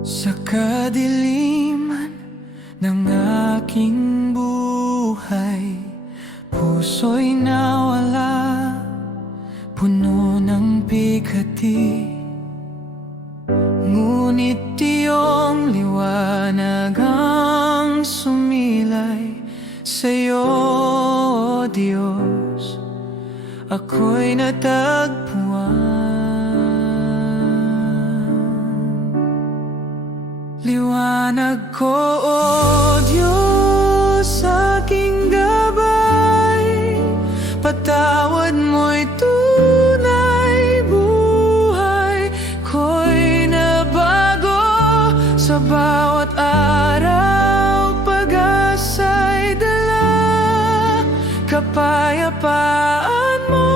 Sa kadiliman ng aking buhay, puso'y nawala, puno ng bigati. Ngunit iyong liwanag ang sumilay sa'yo, O Diyos, ako'y natagpuan. Liwanag ko, O Diyos, aking gabay, patawad mo'y tunay, buhay ko'y nabago. Sa bawat araw, pag-asa'y dala, kapayapaan mo,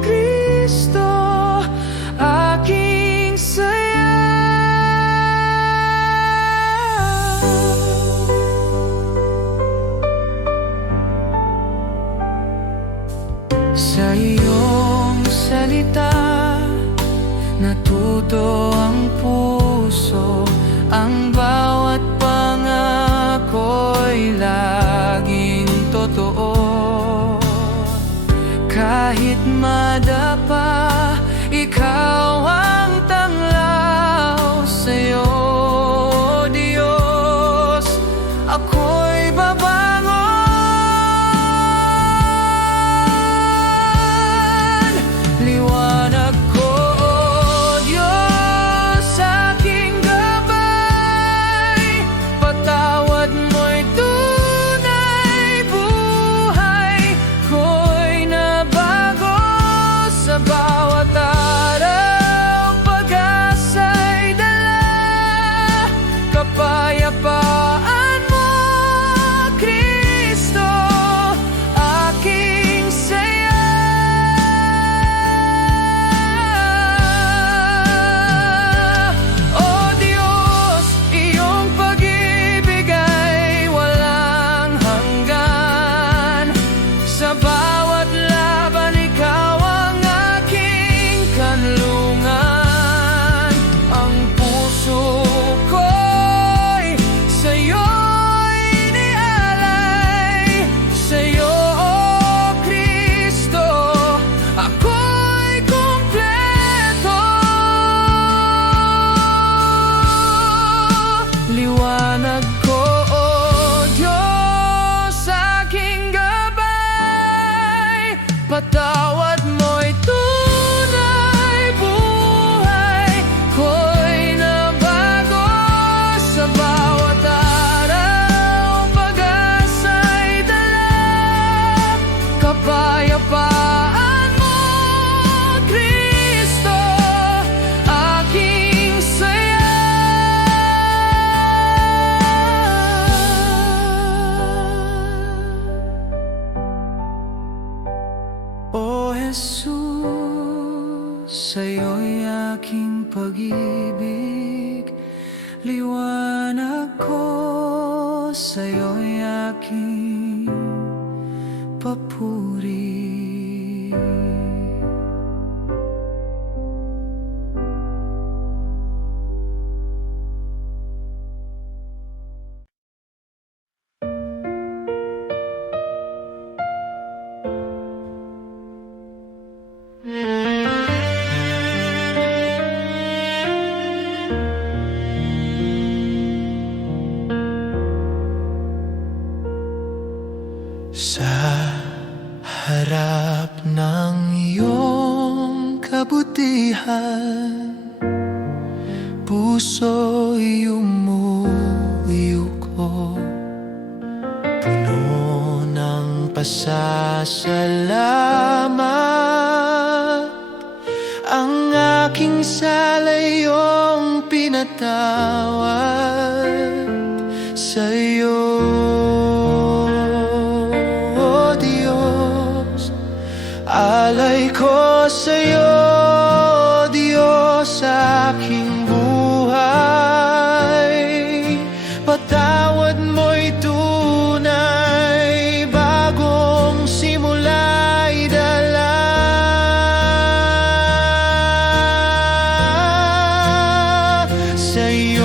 Kristo, aking saya. Sa iyong salita, natuto ang puso, ang bawat pangako'y laging totoo. Kahit madapa, ikaw ang tanglaw. Sa'yo, O Diyos, ako'y babangon. Liwanag ko, O Diyos, aking gabay, patawad mo'y tunay, buhay ko'y nabago. Sa bawat araw, pag-asa'y dala, kapayapaan mo, Kristo, aking saya. O Diyos, iyong pag-ibig ay walang hanggan. Sa bawat laban, ikaw ang aking kanlungan. Ang puso ko'y sa'yo'y inialay. Sa'yo, O Kristo, ako'y kumpleto. Liwanag ko, O Diyos, aking gabay, patawad mo'y tunay, buhay ko'y nabago. Sa bawat araw, pag-asa'y dala, kapayapaan mo, Kristo, aking saya. O Jesus, sa'yo'y aking pag-ibig. Liwanag ko, sa'yo'y aking papuri. Sa harap ng iyong kabutihan, puso'y umuyuko, puno ng pasasalamat. Ang aking sala iyong pinatawad. Sa'yo, O Diyos, alay ko sa'yo, Diyos, aking buhay. Patawad mo'y tunay, bagong simula'y dala. Sa'yo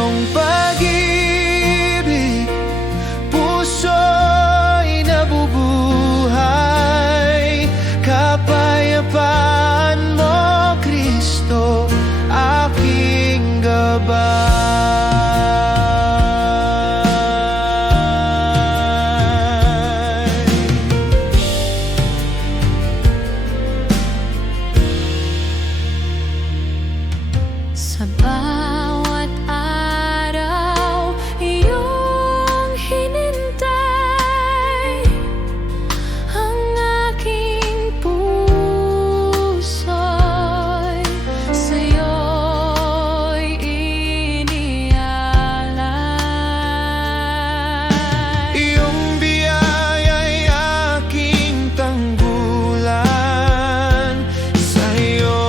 Sa bawat araw iyong hinintay, ang aking puso'y sa'yo'y inialay. Iyong biyaya'y aking tanggulan. Sa'yo,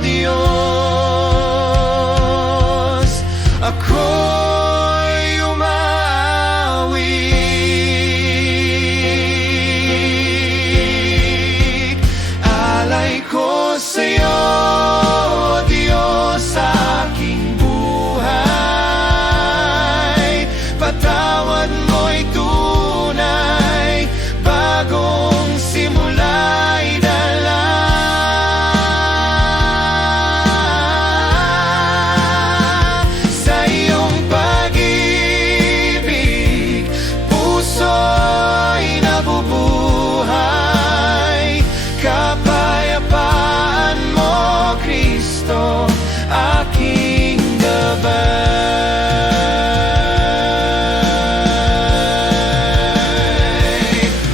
Diyos, ako'y umaawit. Alay ko sa'yo, Diyos, aking buhay. Patawad mo'y tunay, bagong simula'y dala. Sa iyong pag-ibig, puso'y nabubuhay. Kapayapaan mo, Kristo, aking gabay.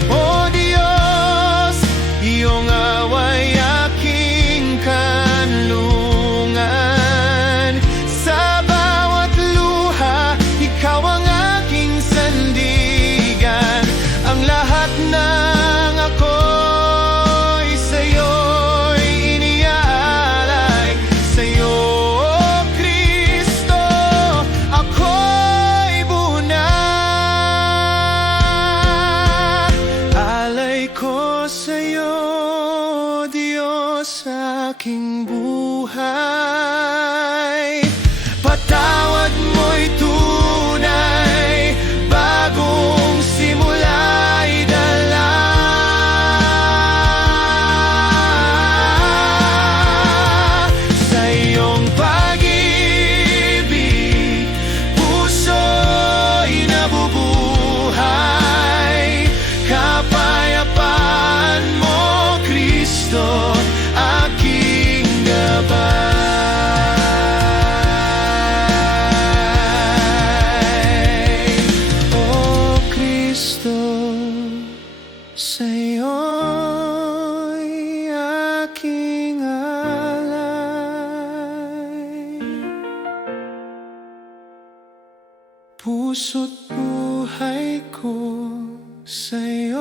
O Diyos, iyong away aking kanlungan. Sa bawat luha, ikaw ang aking sandigan. Ang lahat ng ako'y sa'yo'y iniaalay. Sa'yo, Kristo, ako'y bunay. Alay ko sa'yo, Diyos, aking buhay. Patawad mo'y tunay, bagong simula'y dala. Sa iyong pag-ibig, puso'y nabubuhay. Kapayapaan mo, Kristo, aking gabay. O Kristo, sa'yo'y aking alay. Puso't buhay ko sa'yo'y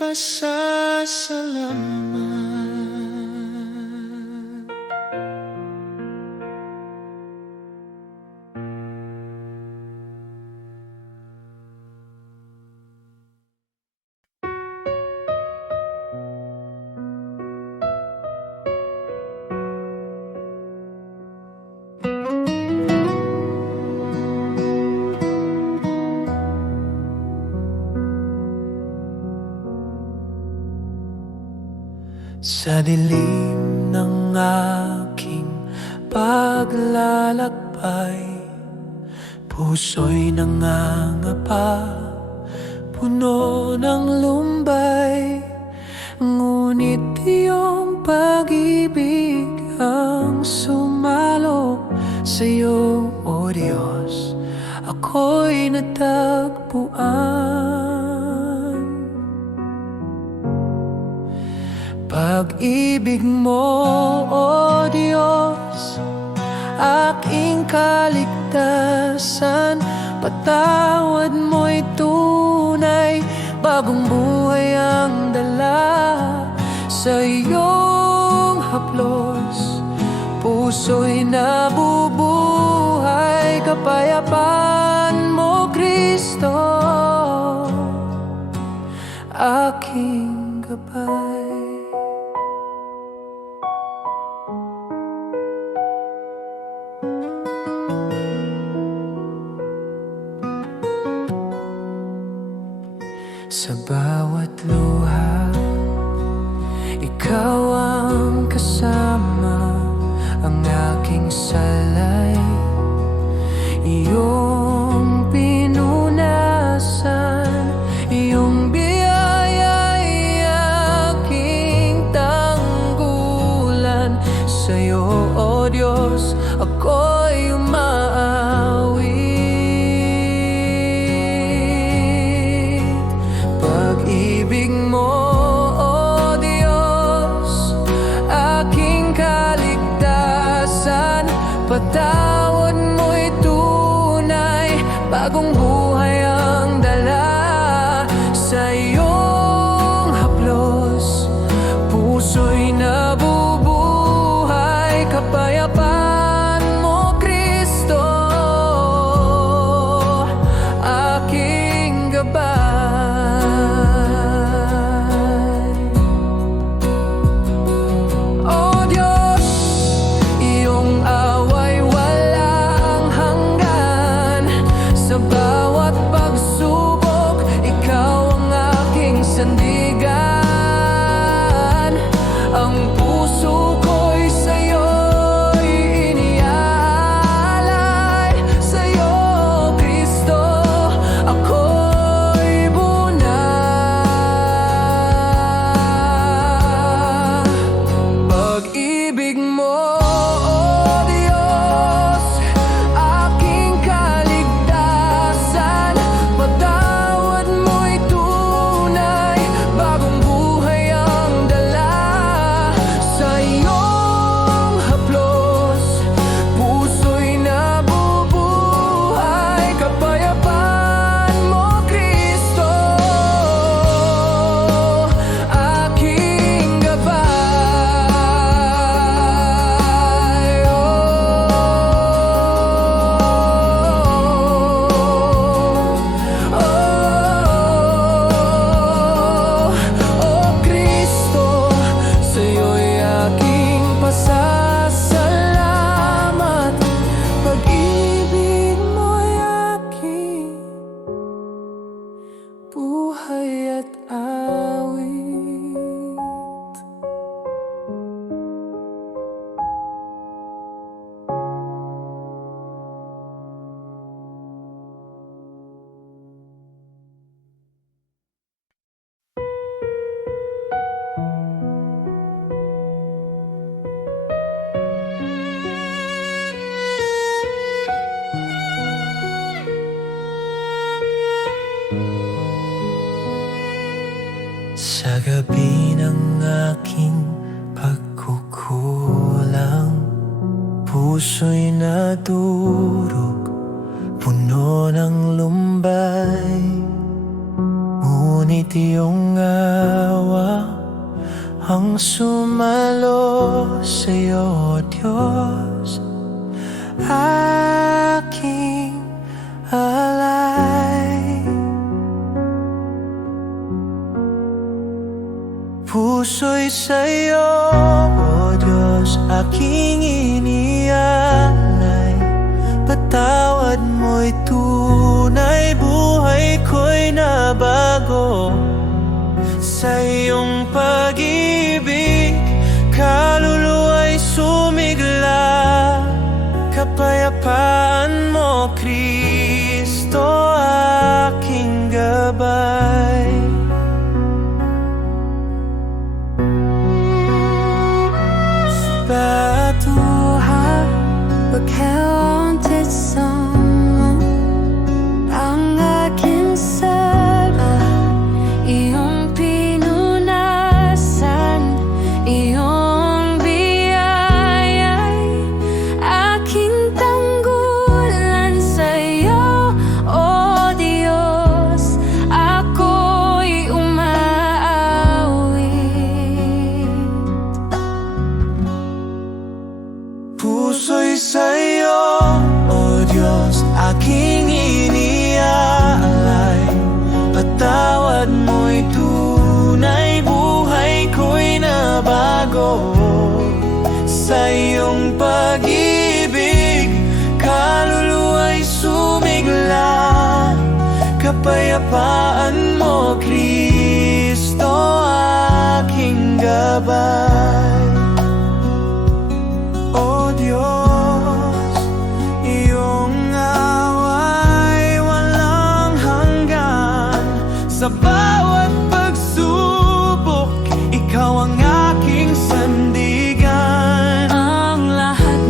pasasalamat. Sa dilim ng aking paglalakbay, puso'y nangangapa, puno ng lumbay. Ngunit iyong pag-ibig ang sumalok. Sa'yo, O Diyos, ako'y natagpuan. Pag-ibig mo, O Diyos, aking kaligtasan. Patawad mo'y tunay, bagong buhay ang dala. Sa iyong haplos, puso'y nabubuhay. Kapayapaan mo, Kristo, aking gabay. Sa bawat luha, ikaw ang kasama, ang aking salay. Iyong pinunasan, iyong biyaya'y aking tanggulan. Diyos, ako'y umaawit. Pag-ibig mo, O Diyos, aking kaligtasan. Patawad mo'y tunay, bagong buhay ang dala. Sa iyong haplos, puso'y nabubuhay. Kapayapaan mo, Kristo, aking gabay. O Diyos, iyong away walang hanggan. Sa bawat pagsubok, ikaw ang aking sandigan. Ang puso ko'y sa'yo'y iniaalay. Sa'yo, Kristo, ako'y bunal. Pag-ibig mo, O Diyos, aking kaligtasan. Patawad mo'y tunay, bagong buhay ang dala. Sa iyong haplos, puso'y nabubuhay. Kapayapaan mo, Kristo, aking gabay. O Kristo, sa'yo'y aking pasasalamat. Pag-ibig mo'y aking buhay at awit. Sa gabi ng aking pagkukulang, puso'y nadurog, puno ng lumbay. Ngunit iyong awa ang sumalo sa'yo, Diyos, aking alay. Puso'y sa'yo, O Diyos, aking inialay. Patawad mo'y tunay, buhay ko'y nabago. Sa iyong pag-ibig, kaluluwa'y sumigla. Kapayapaan mo, Kristo, aking gabay. Batuhan, pagkauntit sa mo, ang aking sala, iyong pinunasan, iyong biyaya'y aking tanggulan. Sa'yo, O Diyos, ako'y umaawit. Puso'y sa'yo, O Diyos, aking iniaalay. Patawad mo'y tunay, buhay ko'y nabago. Sa iyong pag-ibig, kaluluwa'y sumigla. Kapayapaan mo, Kristo, aking gabay. O Diyos, iyong away walang hanggan. Sa bawat pagsubok, ikaw ang aking sandigan. Ang lahat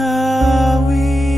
awit.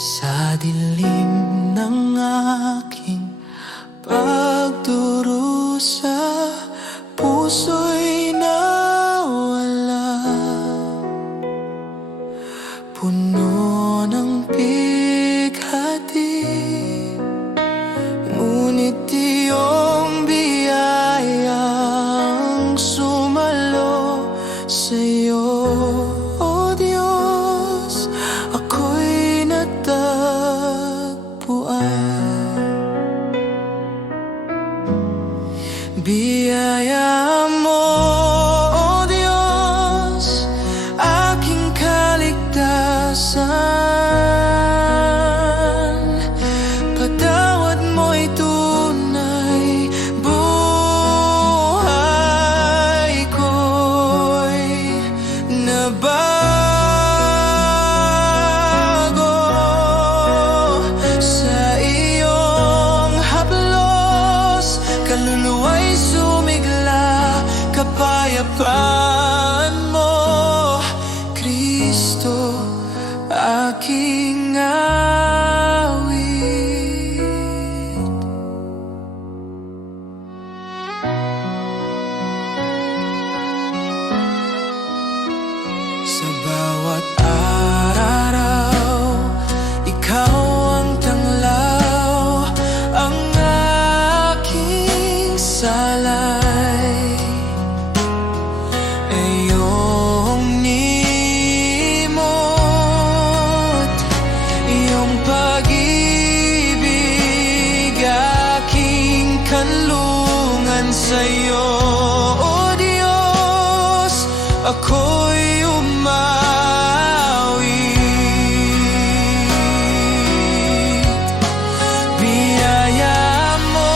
Sa dilim ng aking pagdurusa, puso'y nawala, puno ng pighati. Ngunit iyong biyayang sumalo sa'yo, O Diyos, ako'y natagpuan. Biyaya mo, O Diyos, aking kaligtasan. Patawad mo'y tunay, buhay ko'y nabago. Sa iyong haplos, kaluluwa'y sumigla, kapayapaan mo, Kristo, aking awit. Sa bawat araw, ikaw ang tanglaw, ang aking salay. Iyong nimot, iyong pag-ibig, aking kanlungan sa'yo, O Diyos, ako'y umawit. Biyaya mo,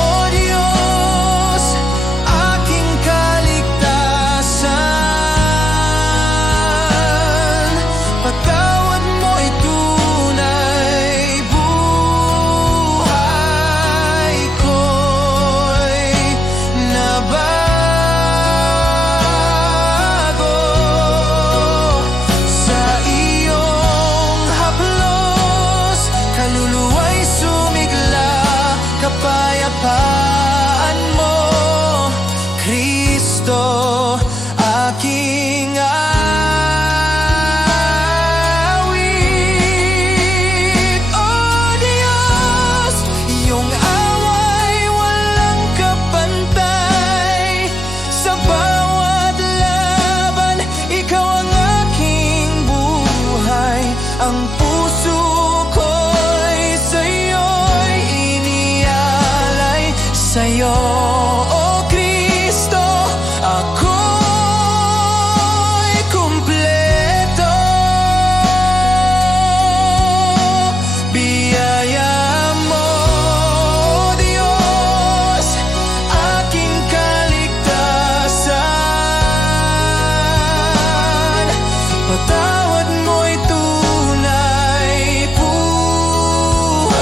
O Diyos, aking kaligtasan. Patawad mo'y tunay, buhay ko'y nabago. Sa iyong haplos, kaluluwa'y sumigla, kapayapaan mo, Kristo, aking awit. O Diyos, iyong away walang kapantay. Sa bawat laban, ikaw ang aking buhay. Ang puso ko'y sa'yo'y inialay. Sa'yo, O Kristo, ako'y kumpleto. Biyaya mo, O Diyos, aking kaligtasan. Patawad mo'y tunay, buhay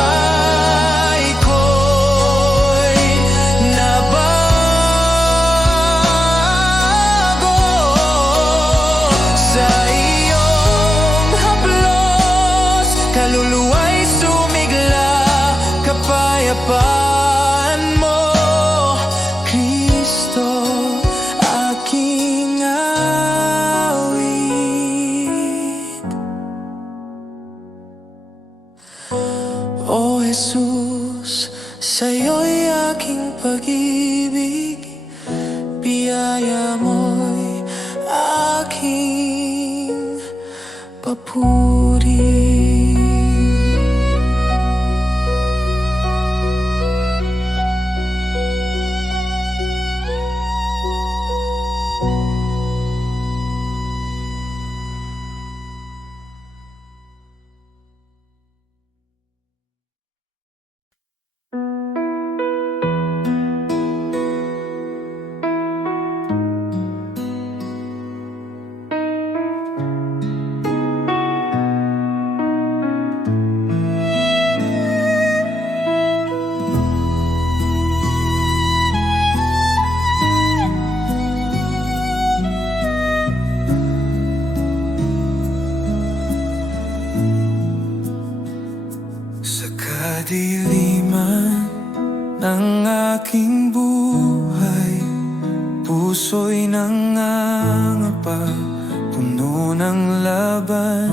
ko'y nabago. Sa iyong haplos, kaluluwa'y sumigla, kapayapaan mo, Kristo, aking awit. O Jesus, sa'yo'y aking pag-ibig, biyaya mo'y aking papuri. Ang aking buhay, puso'y nangangapa, puno ng laban.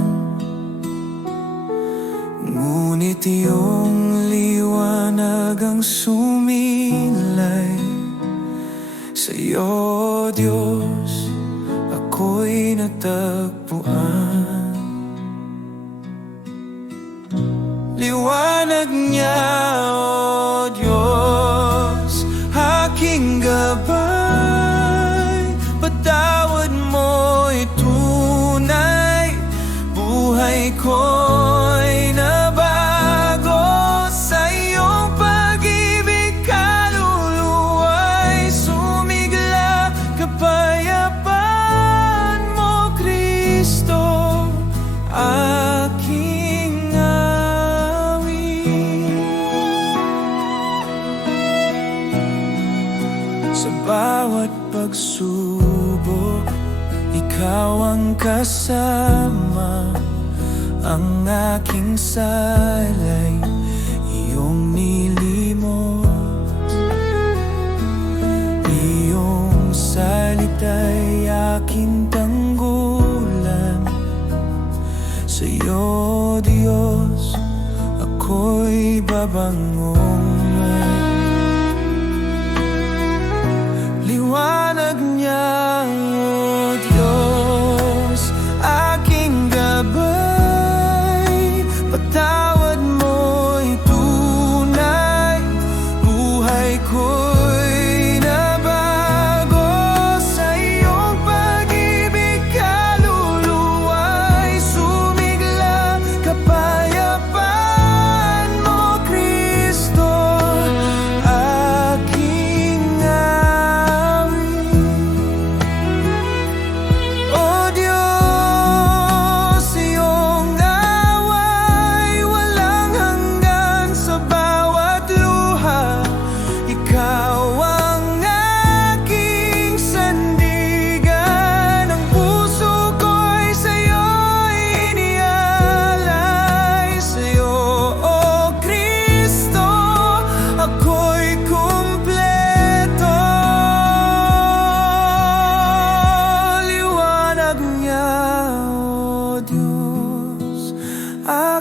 Ngunit iyong liwanag ang sumilay. Sa'yo, Diyos, ako'y natagpuan. Liwanag niya, O Diyos, aking gabay. Patawad mo'y tunay, buhay ko'y nabago. Sa iyong pag-ibig, kaluluwa'y sumigla. Kapayapaan mo, Kristo, aking sa bawat pagsubok, ikaw ang kasama. Ang aking salay, iyong nilimot. Iyong salita'y aking tanggulan. Sa'yo, Diyos, ako'y babangongan. Liwanag niya, O Diyos, aking gabay. Patawad mo'y tunay, buhay ko'y nabago. Sa iyong pag-ibig, kaluluwa'y sumigla. Kapayapaan mo, Kristo, aking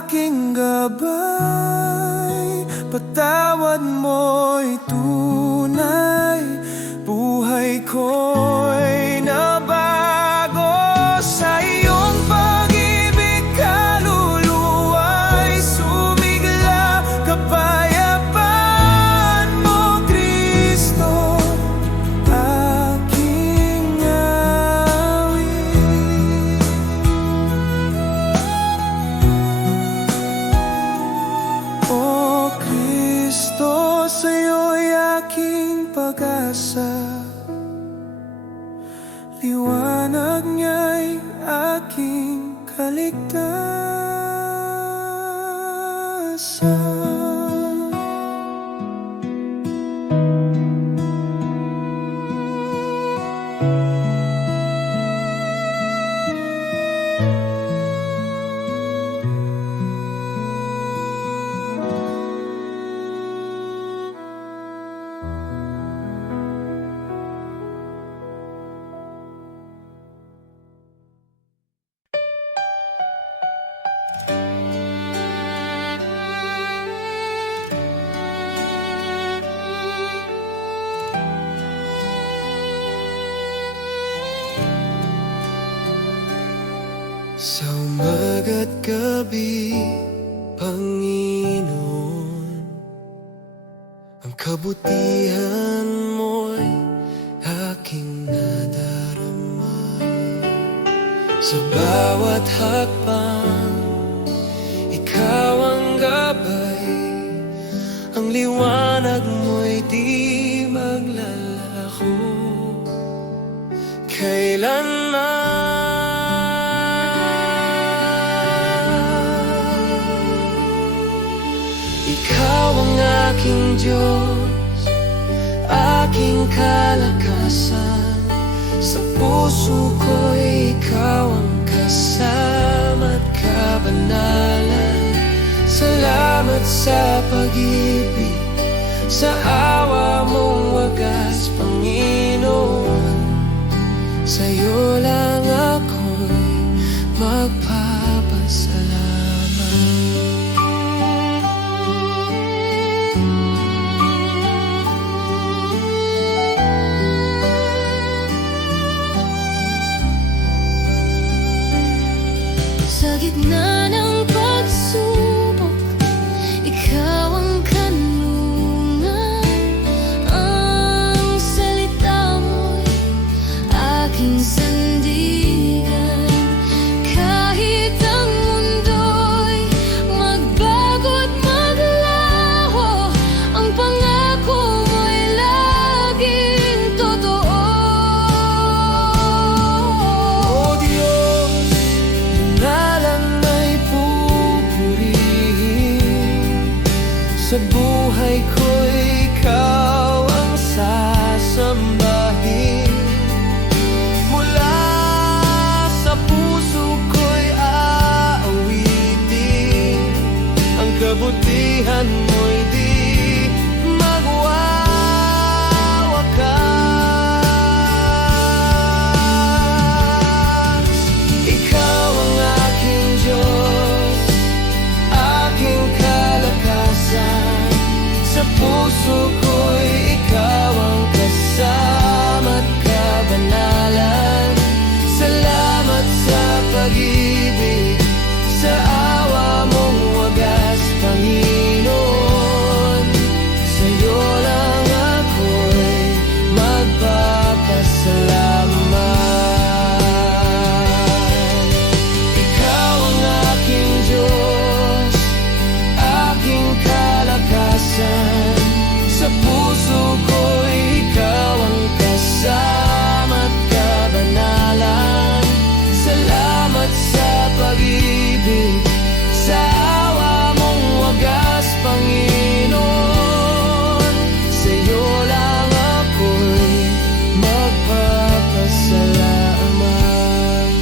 aking gabay. Patawad mo'y tunay, buhay ko'y nabago. Sa iyong pag-ibig, kaluluwa'y sumigla. Kapayapaan mo, Kristo, aking awit. O Kristo, sa'yo'y aking pag-asa. Liwanag niya'y aking kaligtasan. Sa umaga't gabi, Panginoon, ang kabutihan mo'y aking nadarama. Sa bawat hakbang, ikaw ang gabay. Ang liwanag mo'y di maglalako kailanman. Ikaw ang aking Diyos, aking kalakasan. Sa puso ko'y ikaw ang kasama't kabanalan. Salamat sa pag-ibig Sa awa mong wagas, Panginoon, sa'yo lang ako'y magpapasalamat. Sa gitna ng pagsubok, ikaw ang kanlungan. Ang salita mo'y aking sandigan. Kahit ang mundo'y magbago't maglaho, ang pangako mo'y laging totoo. O Diyos, ngalan ay pupurihin. Sa buhay ko'y ikaw ang sasambahin. Mula sa puso ko'y aawitin. Ang kabutihan mo'y di magwawakas. Ikaw ang aking Diyos, aking kalakasan. Sa puso ko'y ikaw ang kasama't kabanalan. Salamat sa pag-ibig, sa awa mong wagas, Panginoon. Sa'yo lang ako'y magpapasalamat. Ikaw ang aking Diyos, aking kalakasan. Sa puso ko'y ikaw ang kasama't kabanalan. Salamat sa pag-ibig, sa awa mong wagas, Panginoon. Sa'yo lang ako'y magpapasalamat.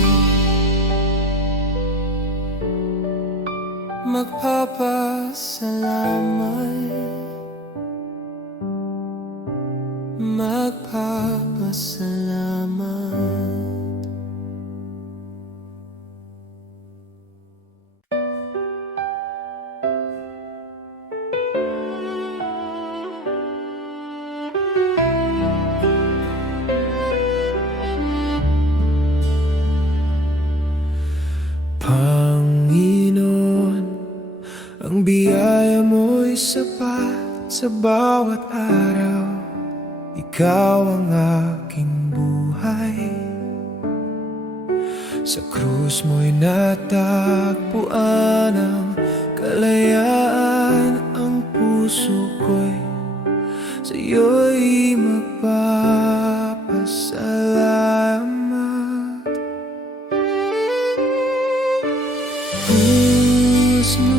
Magpapasalamat. Magpapasalamat. Panginoon, ang biyaya mo'y sapat sa bawat araw. Ikaw ang aking buhay. Sa krus mo'y natagpuan ang kalayaan. Ang puso ko'y sa'yo'y magpapasalamat. Krus mo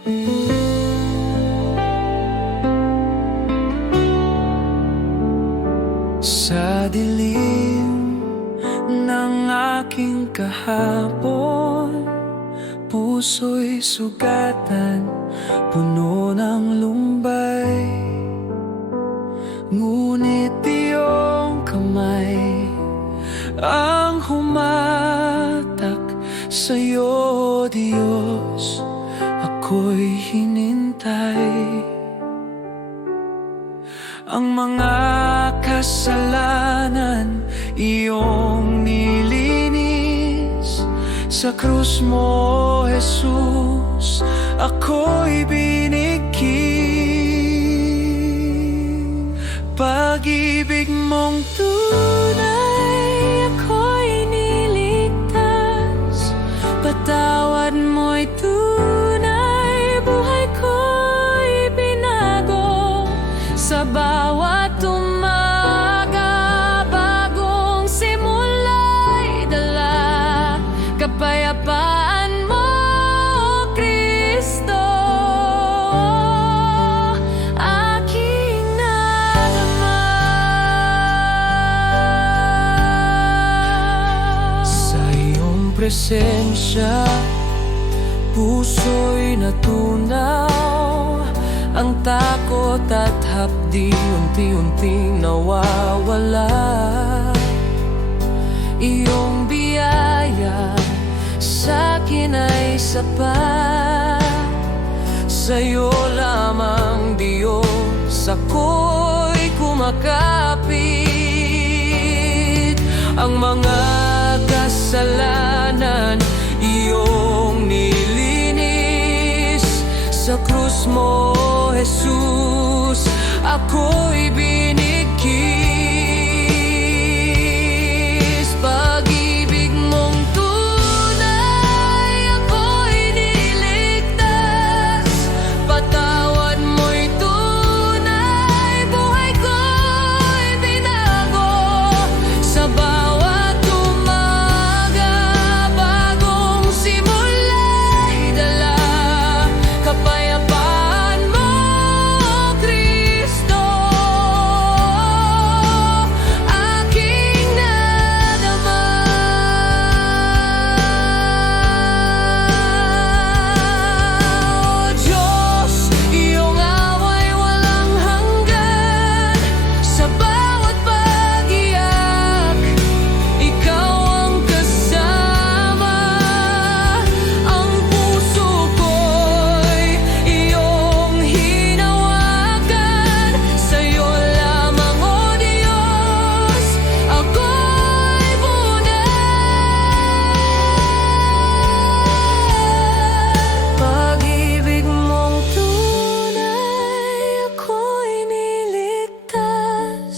Sa dilim ng aking kahapon, puso'y sugatan, puno ng lumbay. Ngunit iyong kamay ang humatak sa'yo, Diyos, ako'y hinintay. Ang mga kasalanan iyong nilinis sa krus mo, Jesus, ako'y binigkin. Pag-ibig mong tunay, ako'y niligtas. Patawad mo'y tunay, buhay ko'y binago. Sa bawat umaga, bagong simula'y dala kapayapaan mo, Kristo, aking nadama. Sa iyong presensya, puso'y natunaw. Ang takot at hapdi unti-unting nawawala. Iyong biyaya sa'kin ay sapat. Sa'yo lamang, Diyos, ako'y kumakapit. Ang mga kasalanan iyong nilinis sa krus mo, Jesus, ako'y binigkis. Pag-ibig mong tunay, ako'y niligtas. Patawad mo'y tunay, buhay ko'y binago. Sa bawat umaga, bagong simula'y dala kapayapaan mo, Kristo, aking nadama. O Diyos, iyong away walang hanggan. Sa bawat pag-iyak, ikaw ang kasama. Ang puso ko'y iyong hinawakan. Sa'yo lamang, O Diyos, ako'y bunay. Pag-ibig mong tunay, ako'y niligtas.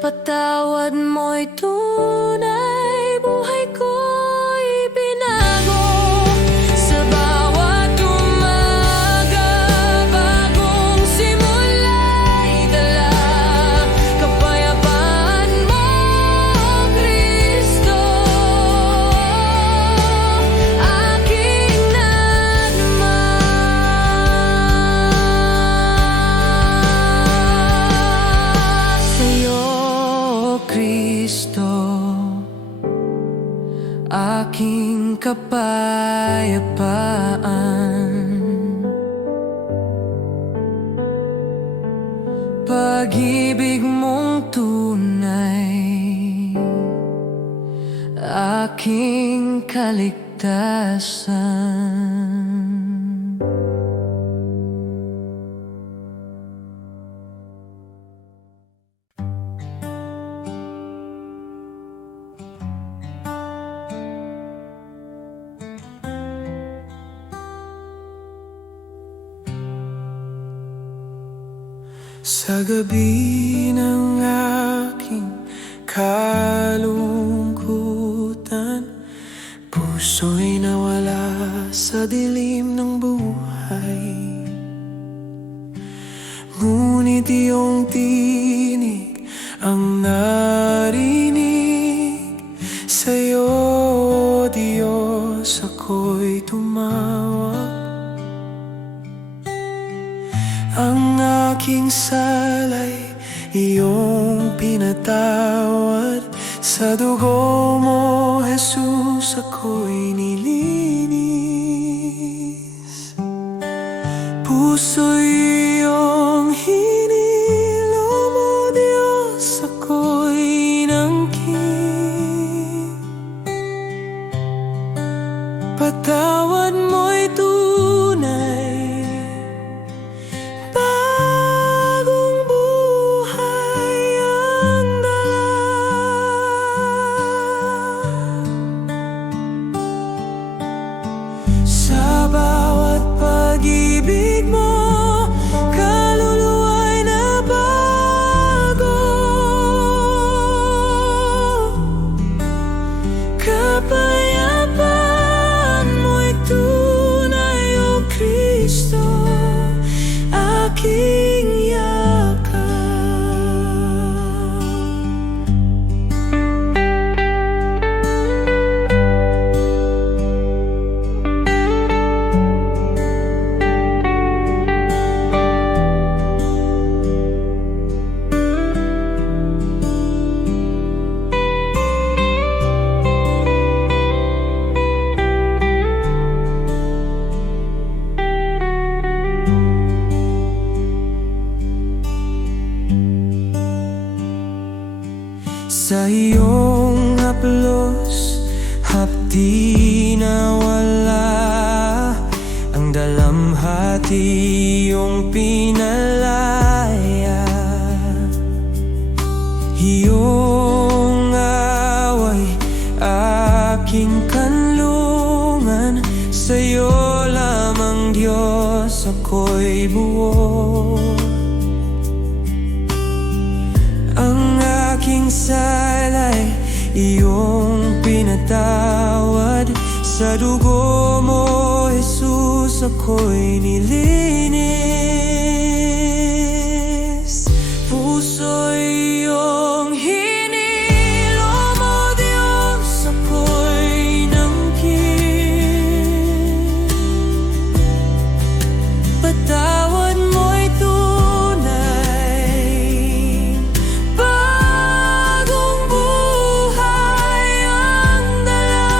Patawad mo'y tunay, buhay ko'y binago. Sa bawat umaga, bagong simula'y dala kapayapaan mo, Kristo, aking nadama. Sa'yo, Kristo, aking kapayapaan. Pag-ibig mong tunay, aking kaligtasan. Sa gabi ng aking kalungkutan, puso'y nawala sa dilim ng buhay. Ngunit iyong tinig ang narinig. Sa'yo, Diyos, ako'y tumawag. Ang aking salay, iyong pinatawad. Sa dugo mo, Jesus, ako'y nilinis. Puso'y iyong hinilo mo, Diyos, ako'y inangkin. Patawad mo'y tunay, bagong buhay ang dala. Sa bawat pag-ibig mo, kaluluwa'y nabago. Kapayapaan mo'y tunay, O Kristo, aking yakap. Sa iyong haplos, hapdi na wala. Ang dalamhati iyong pinalaya. Iyong away, aking kanlungan. Sa iyo lamang, Diyos, ako'y buo. Ang aking salay, iyong pinatawad. Sa dugo mo, Jesus, ako'y nilinis. Puso'y iyong hinilo mo, Diyos, ako'y inangkin. Patawad mo'y tunay, bagong buhay ang dala.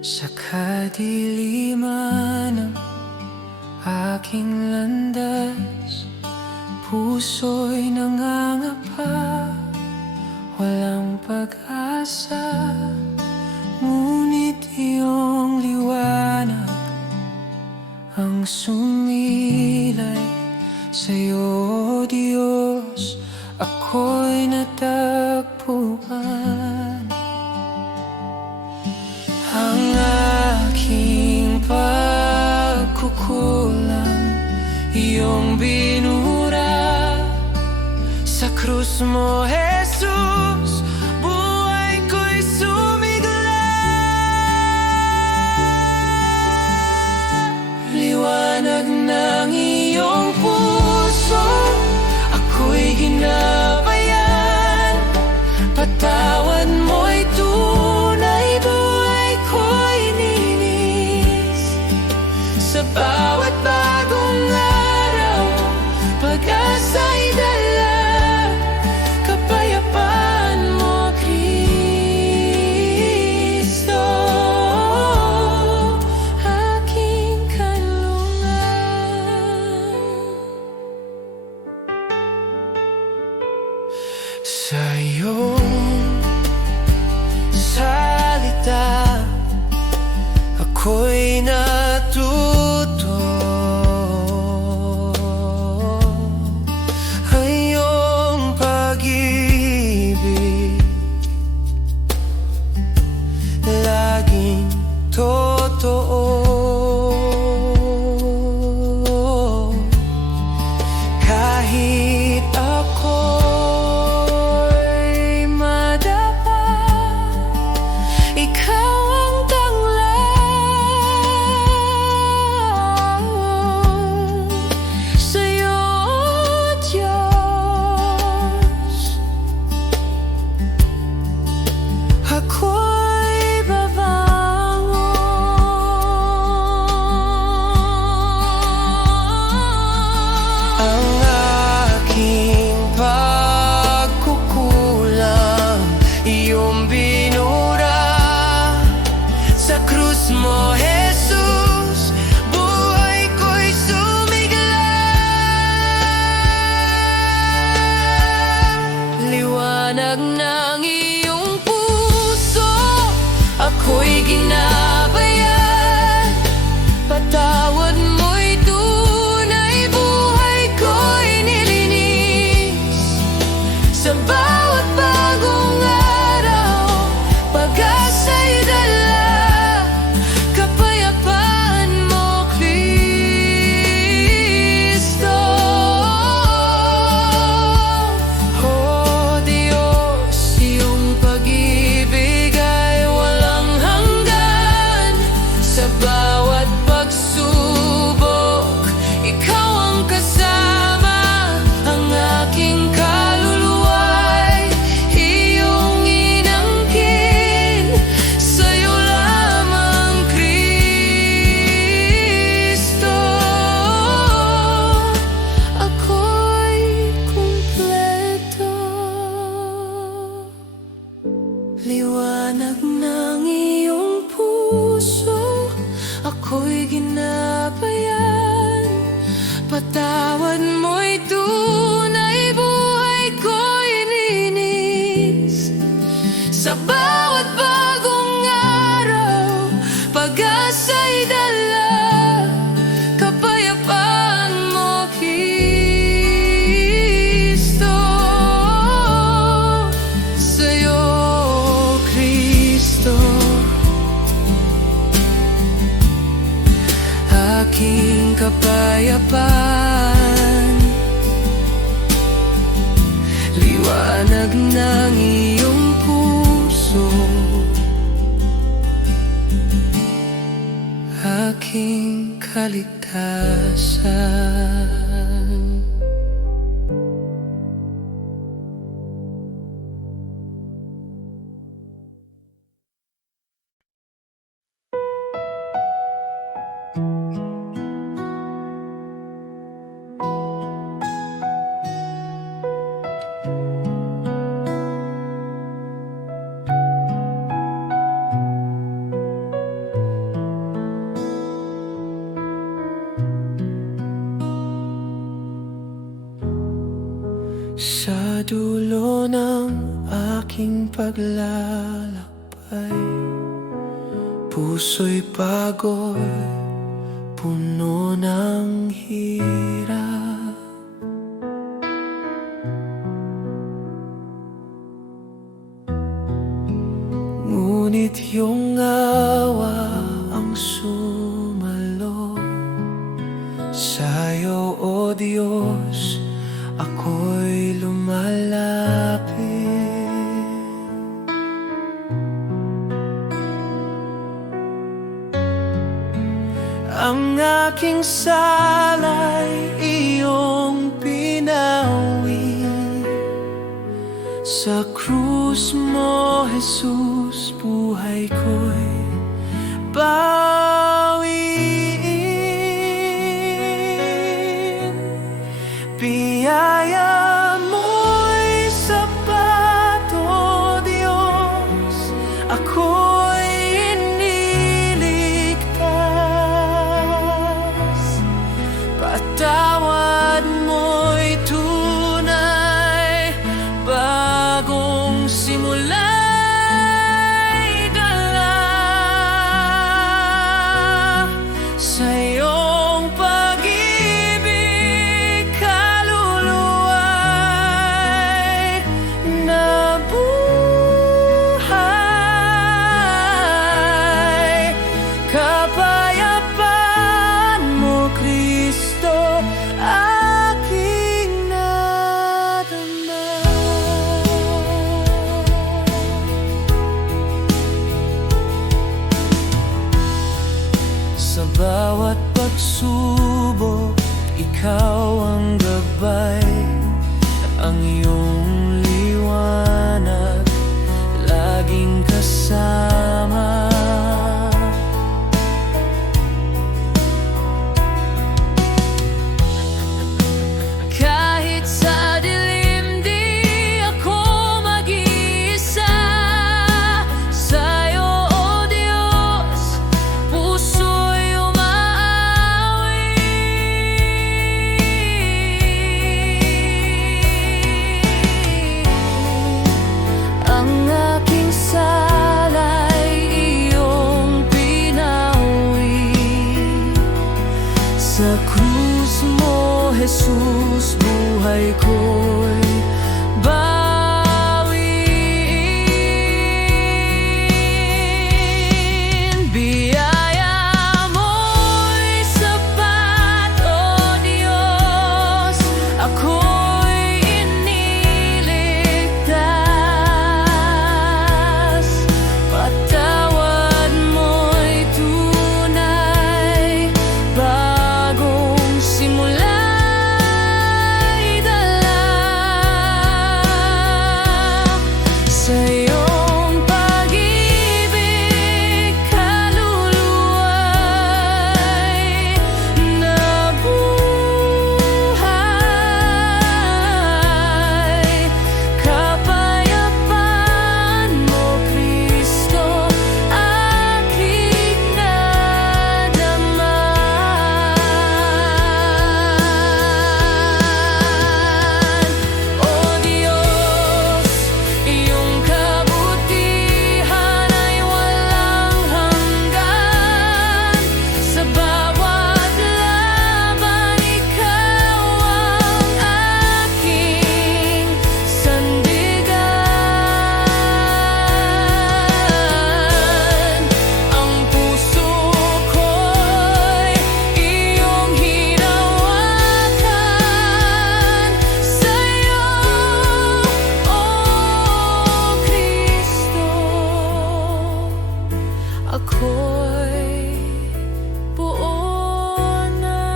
Sa kadiliman ng aking landas, puso'y nangangapa, walang pag-asa. Ngunit iyong liwanag ang sumilay sa'yo, Diyos, ako'y natagpuan. Ang aking pagkukulang iyong binura sa krus mo, Jesus. Buhay ko'y sumigla, liwanag ng iyong puso, ako'y ginabayan. Patawad mo'y tunay, buhay ko'y ninis. Sa bawat bagong araw, pag-asa'y dala, kapayapaan mo, Kristo, aking kanlungan. Sa iyong salita ako'y natuto, ang iyong pag-ibig laging totoo. Kahit ako'y madapa, ikaw ang tanglaw. Sa'yo, Diyos, ako'y babangon. Ang aking pagkukulang iyong binura sa krus mo, Jesus. Buhay ko'y sumigla, liwanag ng iyong puso, ako'y ginabayan. Patawad mo'y tunay, buhay ko'y nilinis. Sa bawat bagong araw, pag-asa'y dala, kapayapaan mo, Kristo. O Diyos, iyong pag-ibig ay walang hanggan. Sa bawat pagsubok, ikaw ang kasama. Ang aking kaluluwa'y iyong inangkin. Sa'yo lamang, Kristo, ako'y kumpleto. Liwanag ng iyong puso, ako'y ginabayan. Patawad mo'y tunay, buhay ko'y linis. Sa bawat bagong araw, pag-asa'y dala, kapayapaan mo, Kristo. Sa'yo, Kristo, aking kapayapaan, liwanag ng iyong puso, aking kaligtasan. aking paglalakbay. Puso'y pagod, puno ng hirap. Ngunit iyong awa ang sumalo. Sa'yo, O Diyos, ako'y lumalapit. Ang aking sala'y iyong pinawi. Sa krus mo, Jesus, buhay ko'y bawiin. Biyaya mo'y sapat, O Diyos, ako'y iniligtas. Patawad mo'y tunay, bagong simula'y dala. Sa iyong pag-ibig, kaluluwa'y nabuhay. Kapayapaan mo, Kristo, aking nadama. Sa bawat pagsubok, ikaw ang gabay. Ang iyong liwanag laging kasama. Kahit sa dilim, di ako mag-iisa. Sa'yo, O Diyos, puso'y umaawi. Ang aking sala'y iyong pinawi. Sa krus mo, Jesus, buhay ko'y bawiin. Biyaya mo'y sapat, O Diyos, ako'y iniligtas. Patawad mo'y tunay, bagong simula'y dala. Sa iyong pag-ibig, kaluluwa'y nabuhay. Kapayapaan mo, Kristo, aking nadama. O Diyos, iyong kabutihan ay walang hanggan. Sa bawat laban, ikaw ang aking sandigan. Ang puso ko'y iyong hinawakan. Sa'yo, O Kristo, ako'y buo na.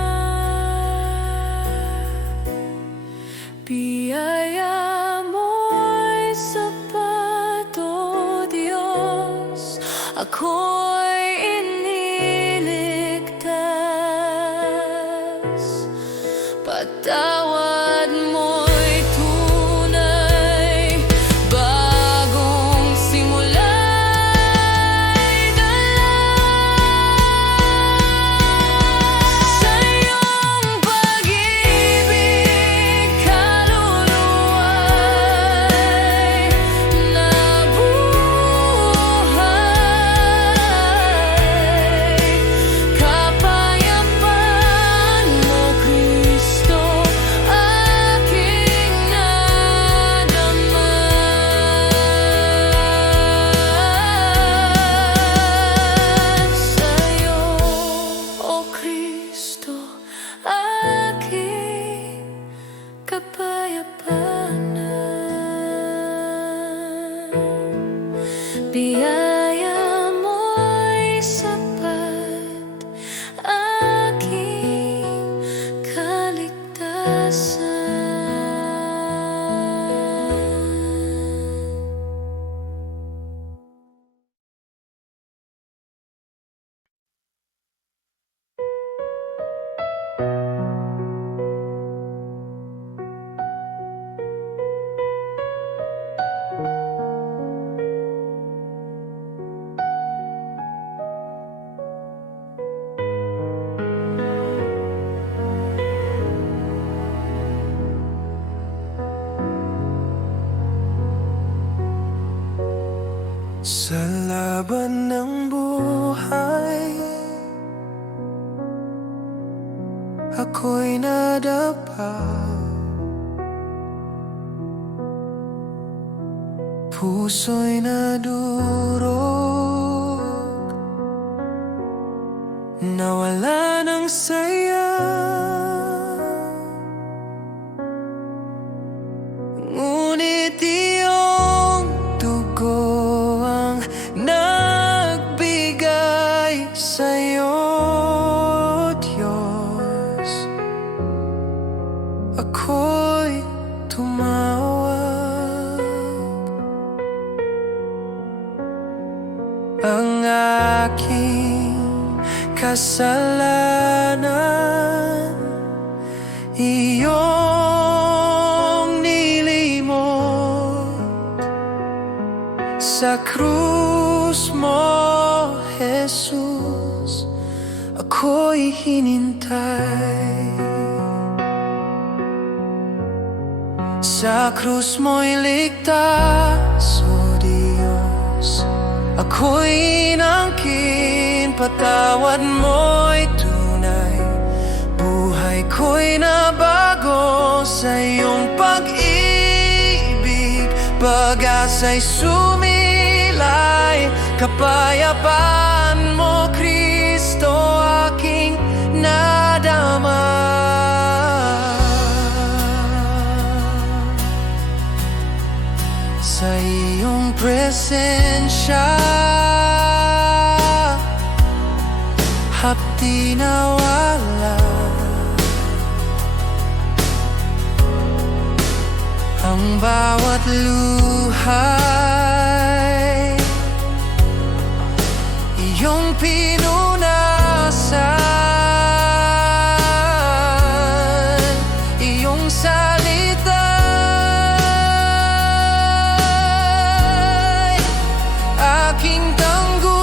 Biyaya mo'y sapat, O Diyos, ako'y iniligtas. Patawad mo'y tunay, bagong simula'y dala. Sa iyong pag-ibig, kaluluwa'y nabuhay. biyaya mo'y sapat, aking kaligtasan. Sa laban ng buhay, ako'y nadapa. Puso'y nadurog, nawala ng saya. Ngunit iyong dugo ang nagbigay sa'yo, Diyos. Ako'y tumawag. Ang aking kasalanan iyong nilimot sa krus mo, Jesus. Ako'y hinintay. Sa krus mo'y ligtas, O Diyos. Ako'y inangkin, patawad mo'y tunay. Buhay ko'y nabago sa iyong pag-ibig. Pag-asa'y sumilay, kapayapaan mo, Kristo, aking nadama. Sa iyong presensya, hapdi nawala ang bawat luhay. Iyong pinunasan, iyong salita aking tanggulan.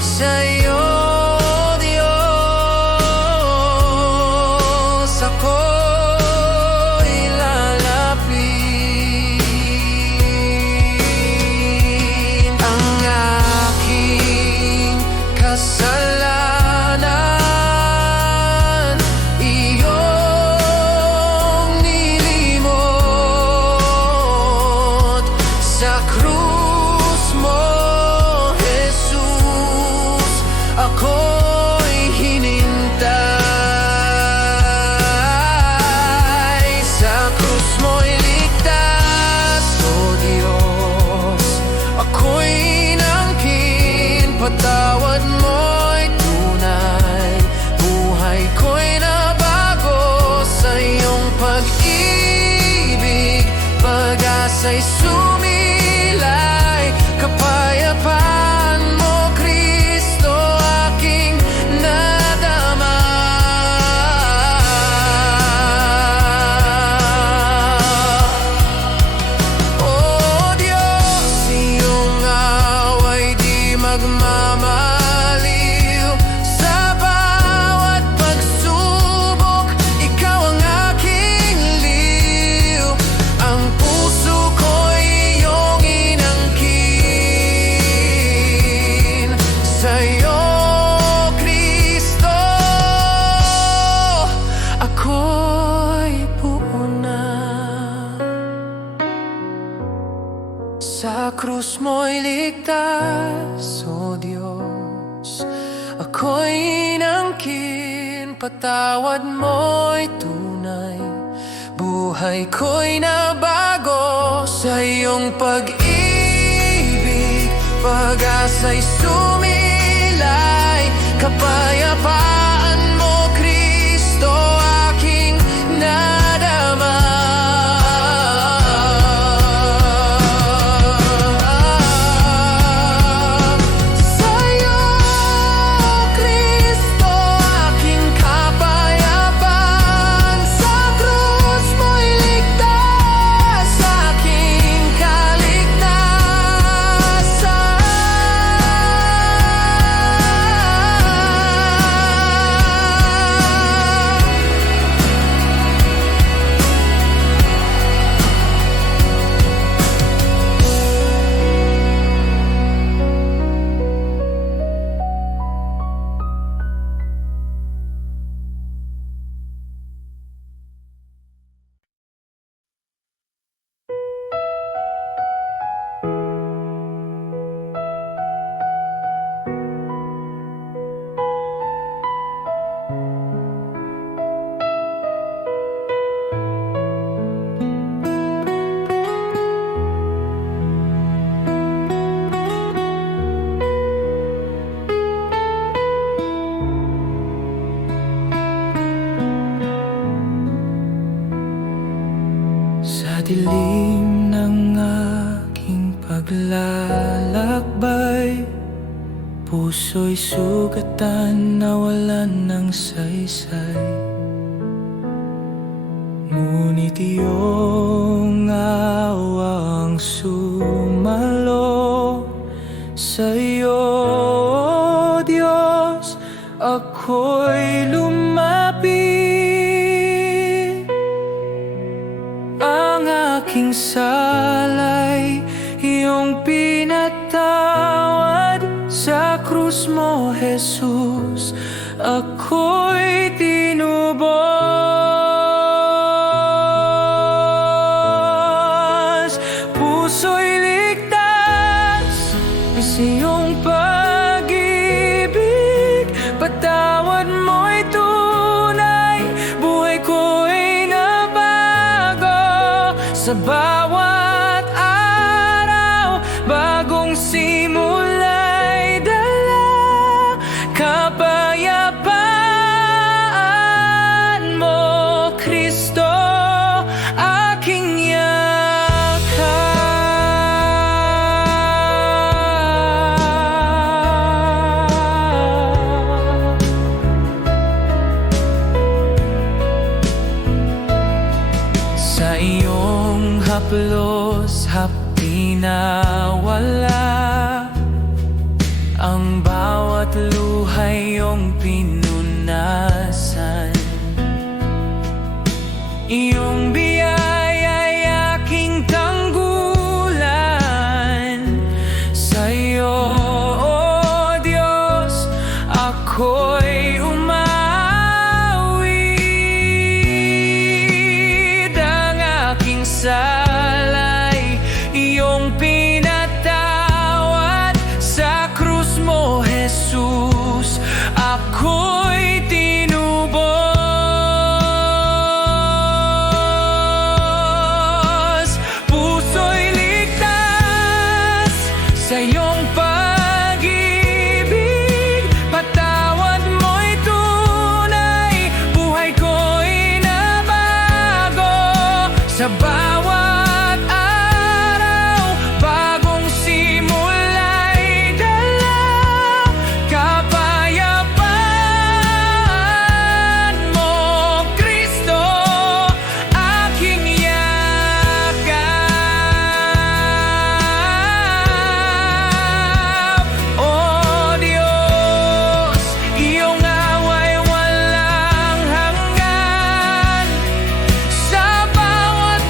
Sa'yo, Diyos, ako'y lalapit. Ang aking kasalanan iyong nilimot sa krus mo, Jesus. Ako'y hinintay. Sa krus mo'y ligtas, O Diyos. Ako'y inangkin, patawad mo'y tunay. Buhay ko'y nabago sa iyong pag-ibig. Pag-asa'y sumilay, kapayapaan mo, Kristo, aking nadama. O Diyos, iyong away di magmamaliw. Sa bawat pagsubok, ikaw ang aking liw. Ang puso ko'y iyong inangkin. Sa'yo, Kristo, ako'y buo na. Sa krus mo'y ligtas, O Diyos. Ako'y inangkin, patawad mo'y tunay. Buhay Buhay ko'y nabago sa iyong pag-ibig. Pag-asa'y sumilay, kapayapaan mo, Kristo, aking nadama. Sa'yo, Kristo, aking kapayapaan. Sa krus mo'y ligtas, aking kaligtasan. Sa dilim ng aking paglalakbay, puso'y sugatan, nawalan ng saysay. Ngunit iyong awang sumalo sa'yo, O Diyos, ako'y lumapit. Ang aking salay, iyong pinatawad sa krus mo, Jesus. Ako'y tinubos. Puso'y ligtas sa iyong pag-ibig. Patawad mo'y tunay, buhay ko'y nabago. Sa bawat araw, bagong simula'y dala kapayapaan mo, Kristo, aking yakap. Sa iyong haplos, hapdi na wala ang bawat luhay iyong pinunasan. Iyong biyaya'y aking tanggulan. Sa'yo, O Diyos, ako'y umawit. Ang aking salay, iyong pinatawad sa krus mo, Jesus. Ako'y tinubos. Puso'y ligtas sa iyong pag-ibig. Patawad mo'y tunay, buhay ko'y nabago. Sa bawat araw, bagong simula'y dala kapayapaan mo, Kristo, aking yakap. O Diyos, iyong away walang hanggan. Sa bawat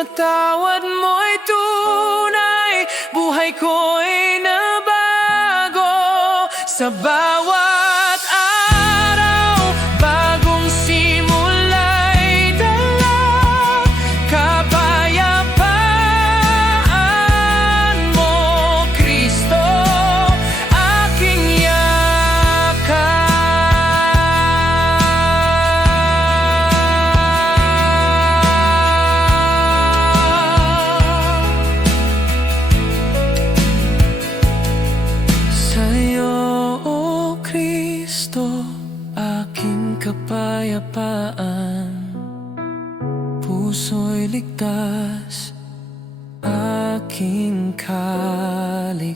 patawad mo'y tunay, buhay ko'y nabago. Sa bawat araw, bagong simula'y dala kapayapaan mo, Kristo, aking sa'yo, O Kristo, aking kapayapaan, puso'y ligtas, aking kaligtasan.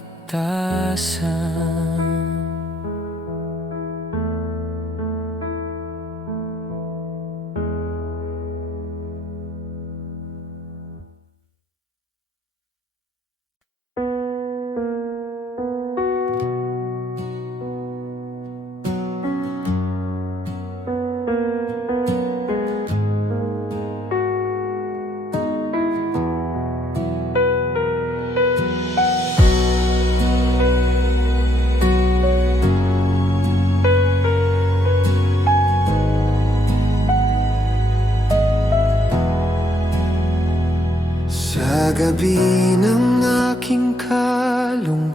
Sa gabi ng aking kalungkutan,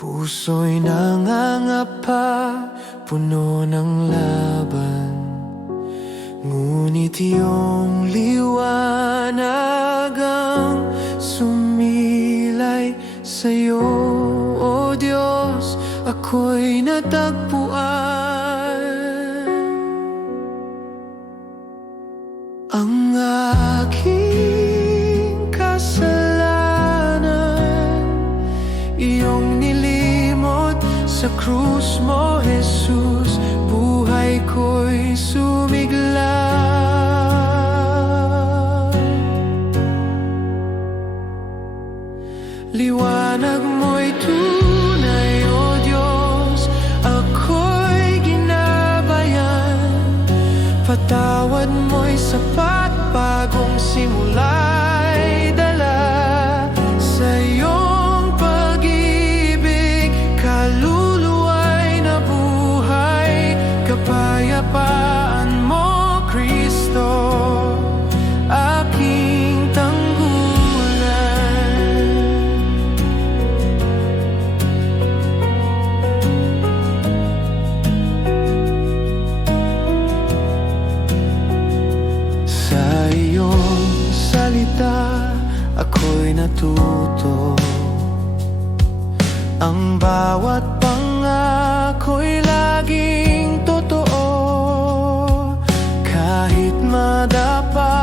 puso'y nangangapa, puno ng laban. Ngunit iyong liwanag ang sumilay sa'yo, O Diyos, ako'y natagpuan. Ang aking kasalanan, iyong nilimot sa krus mo, Jesus. Buhay ko'y sumigla. Liwanag mo'y tunay, O Diyos, ako'y ginabayan. Patawad mo'y sapat, bagong simula'y dala sa iyong pag-ibig. Kaluluwa'y nabuhay, kapayapaan mo, Kristo, aking tanggulan. Sa iyong salita ako'y natuto, ang bawat pangako'y laging totoo. Kahit madapa,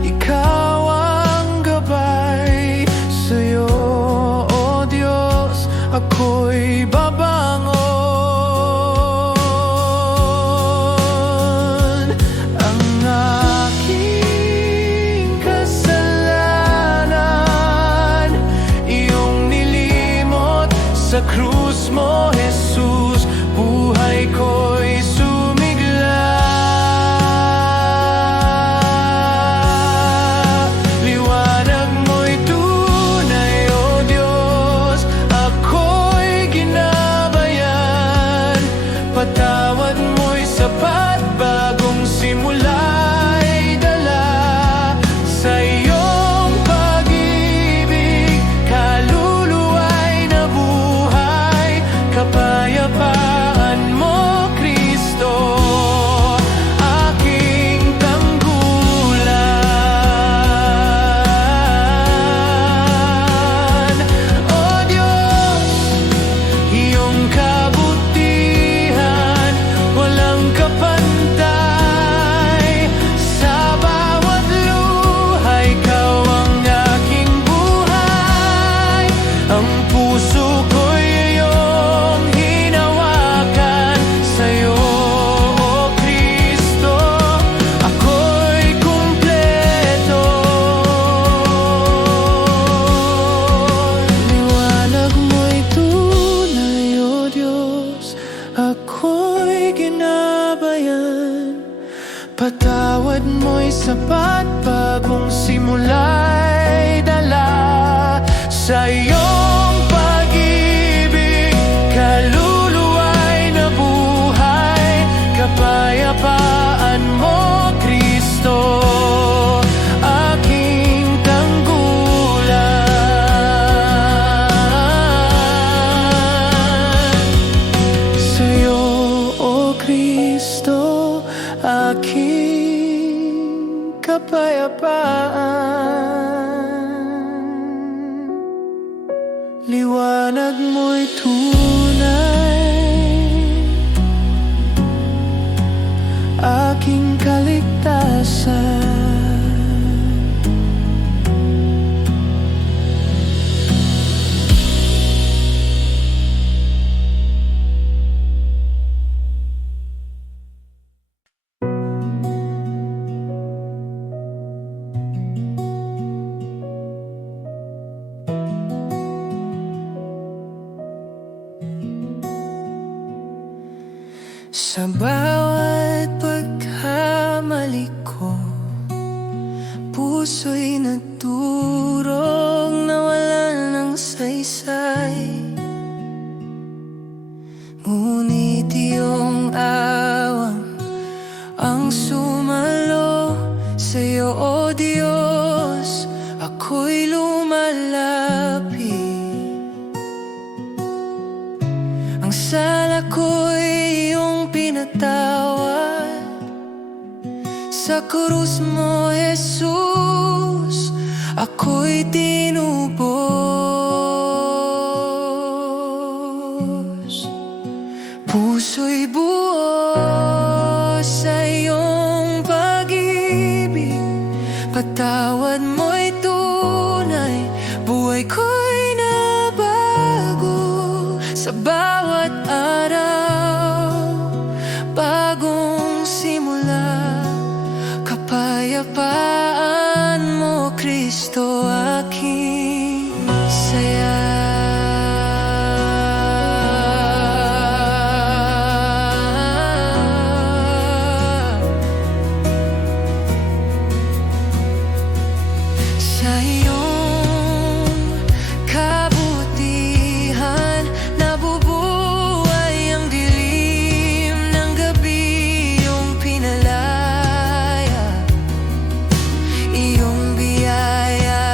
ikaw ang gabay. Sa'yo, O Diyos, ako'y babangon. Ang aking kasalanan, iyong nilimot sa krus mo, Jesus. Buhay ko'y sumigla. Patawad mo'y sapat, bagong simula'y dala sa iyong pag-ibig. Kaluluwa'y nabuhay, kapayapaan mo, Kristo, aking tanggulan. Sa'yo, O Kristo, aking kapayapaan. Liwanag mo'y tunay, aking kaligtasan. Sa bawat pagkamali ko, puso'y nagdurog, nawalan ng saysay. Ngunit iyong awang ang sumalo, sa'yo, O Diyos, ako'y lumalapit. Ang sala ko'y iyong pinatawad, sa krus mo, Jesus, ako'y tinubos. Puso'y buo sa iyong pag-ibig, patawad mo'y tunay, buhay ko'y nabago sa bawat araw. Bagong simula, kapayapaan mo, Kristo, aking saya. Sa iyong kabutihan, nabubuhay ang dilim ng gabi, iyong pinalaya, iyong biyaya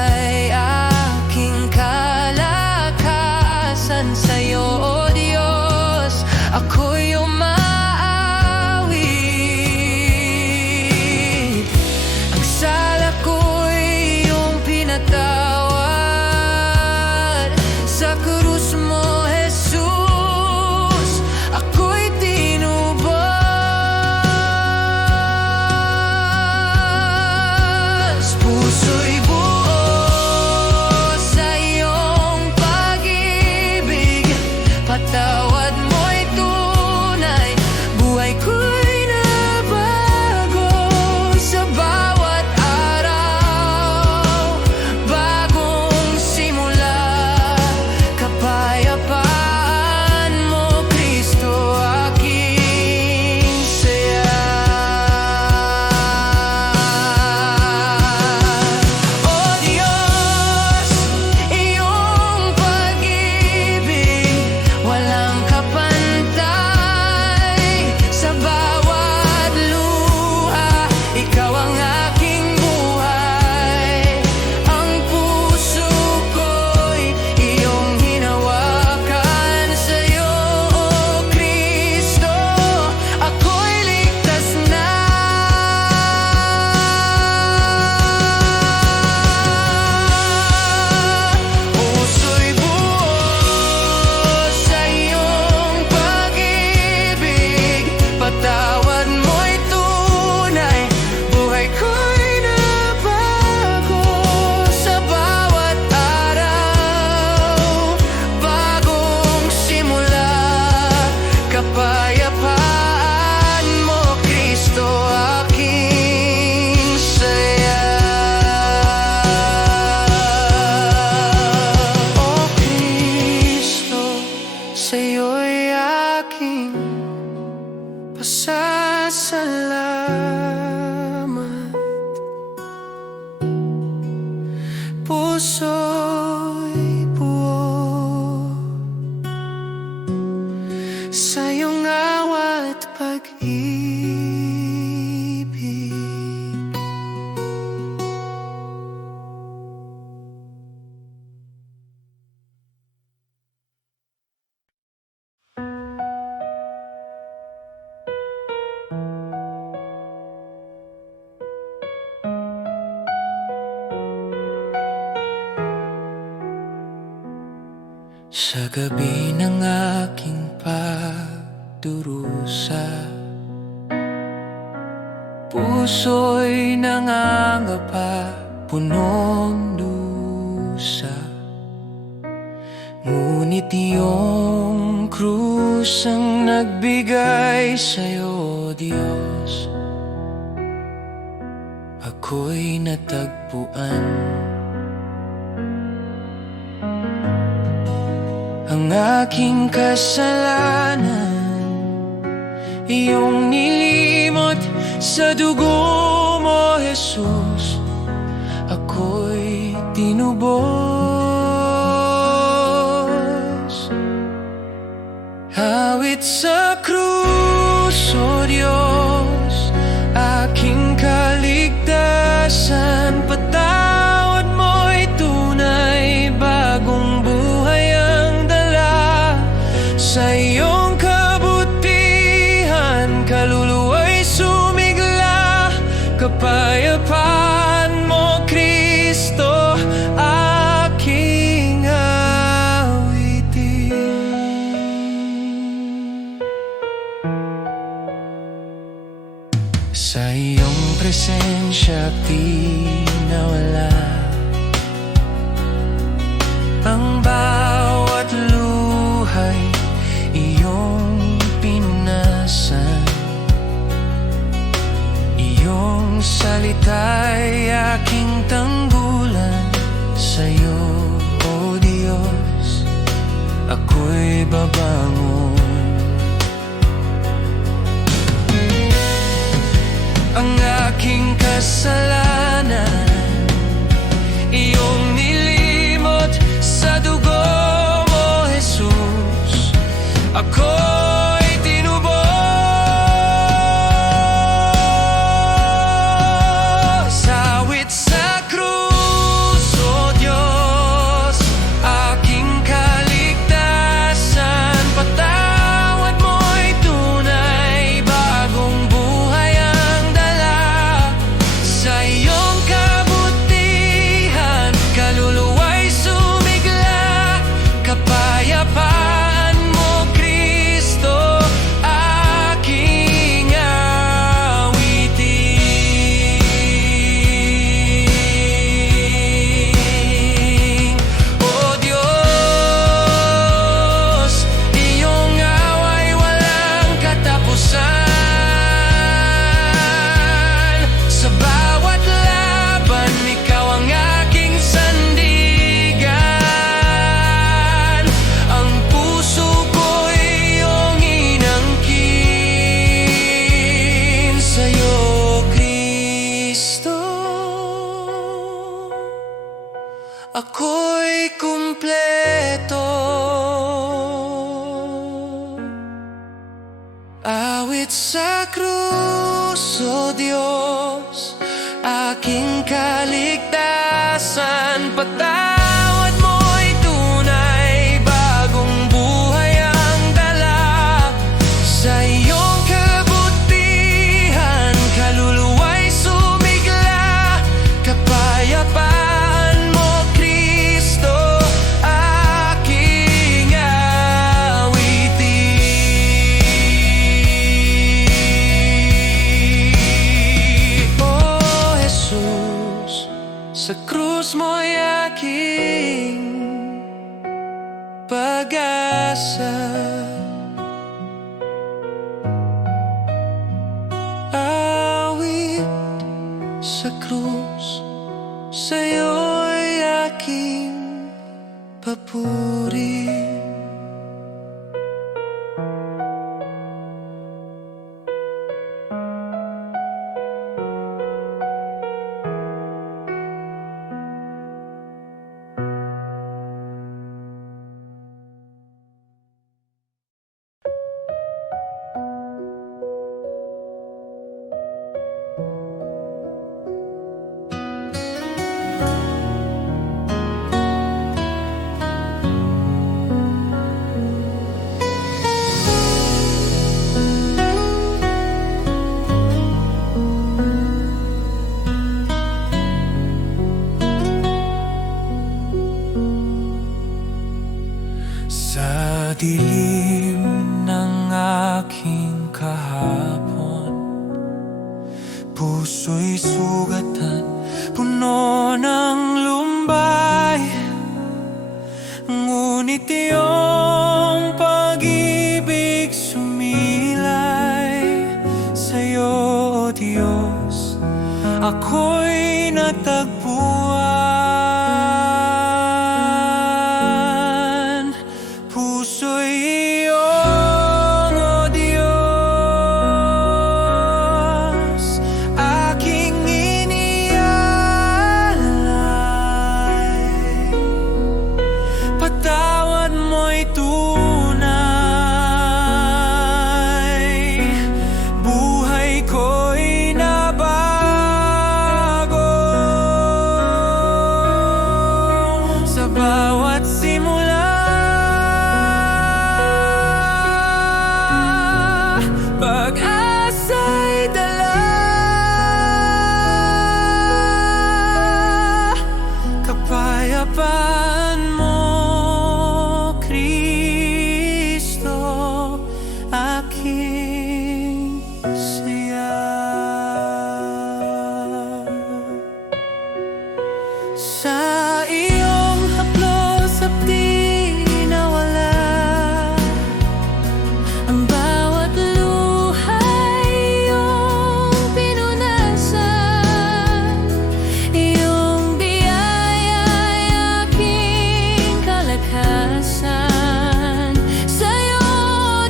puso'y buo sa iyong awa at pag-ibig. Sa gabi ng aking pagdurusa, puso'y nangangapa, punong dusa. Ngunit iyong krus ang nagbigay sa'yo, Diyos. Ako'y natagpuan. Ang aking kasalanan, iyong nilimot sa dugo mo, Jesus. Ako'y tinubos. Hawit sa krus, O Diyos, aking kaligtasan. Patawad mo'y tunay, bagong buhay ang dala. Sa iyong kabutihan, kaluluwa'y sumigla. Kapayapaan mo, Kristo, aking awitin. Sa iyong presensya di nawala ang bawat luhay, iyong pinunasan. Iyong salita'y aking tanggulan. Sa'yo, O Diyos, ako'y babangon. Ang aking kasalanan, iyong nilimot sa dugo mo, Jesus. Ako'y tinubos. Awit sa krus, O Diyos, aking kaligtasan. Patawad mo'y tunay, bagong buhay ang dala. Sa iyong kabutihan, kaluluwa'y sumigla. Kapayapaan mo, Kristo, aking awitin. O Diyos, iyong awa'y walang katapusan. Sa bawat laban, ikaw ang aking sandigan. Ang puso ko'y iyong inangkin. Sa'yo, Kristo, ako'y kumpleto. Awit sa krus, O Diyos, aking kaligtasan. Patawad mo'y tunay, bagong buhay ang dala. Sa iyong kabutihan, kaluluwa'y sumigla. Kapayapaan mo, Kristo, aking awitin. O Jesus, sa krus mo'y aking pag-asa. Awit sa krus, sa'yo'y aking papuri. dilim ng aking kahapon, puso'y sugatan, puno ng lumbay. Ngunit iyong pag-ibig sumilay. Sa'yo, O Diyos, ako'y natagpuan. Puso'y iyong, O Diyos, aking inialay. Patawad mo'y tunay, buhay ko'y nabago. Sa bawat simula, pag-asa'y dala. Kapayapaan mo, Kristo, aking saya. Sa iyong haplos at di nawala ang bawat luha'y iyong pinunasan. Iyong biyaya'y aking kalakasan. Sa'yo,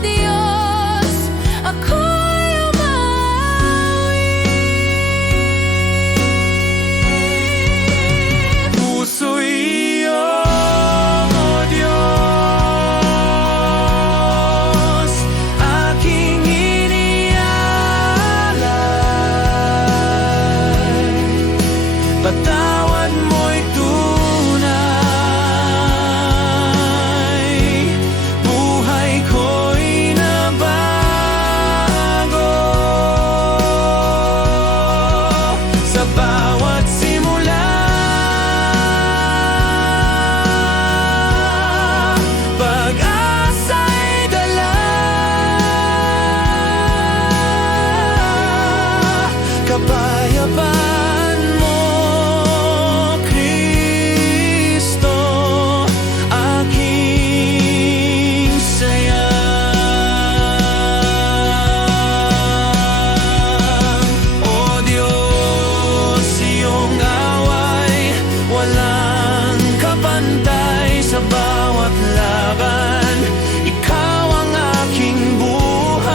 Diyos, ako'y umawi. Puso'y iyong, O Diyos, aking inialay. Patawad mo'y tunay, buhay ko'y nabago. Sa bawat simula, pag-asa'y dala. Kapayapaan mo, Kristo, aking saya. O Diyos, iyong away, walang kapantay. Sa bawat laban, ikaw ang aking buhay.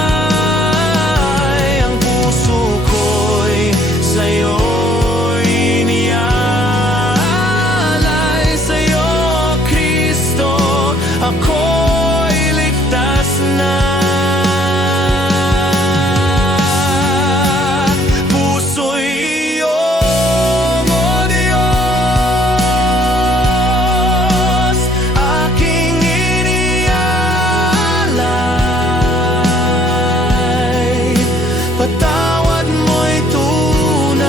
Ang puso ko'y sa'yo'y inialay. Sa'yo, Kristo, ako'y ligtas na. Puso'y iyong, O Diyos, aking inialay. Patawad mo'y tunay,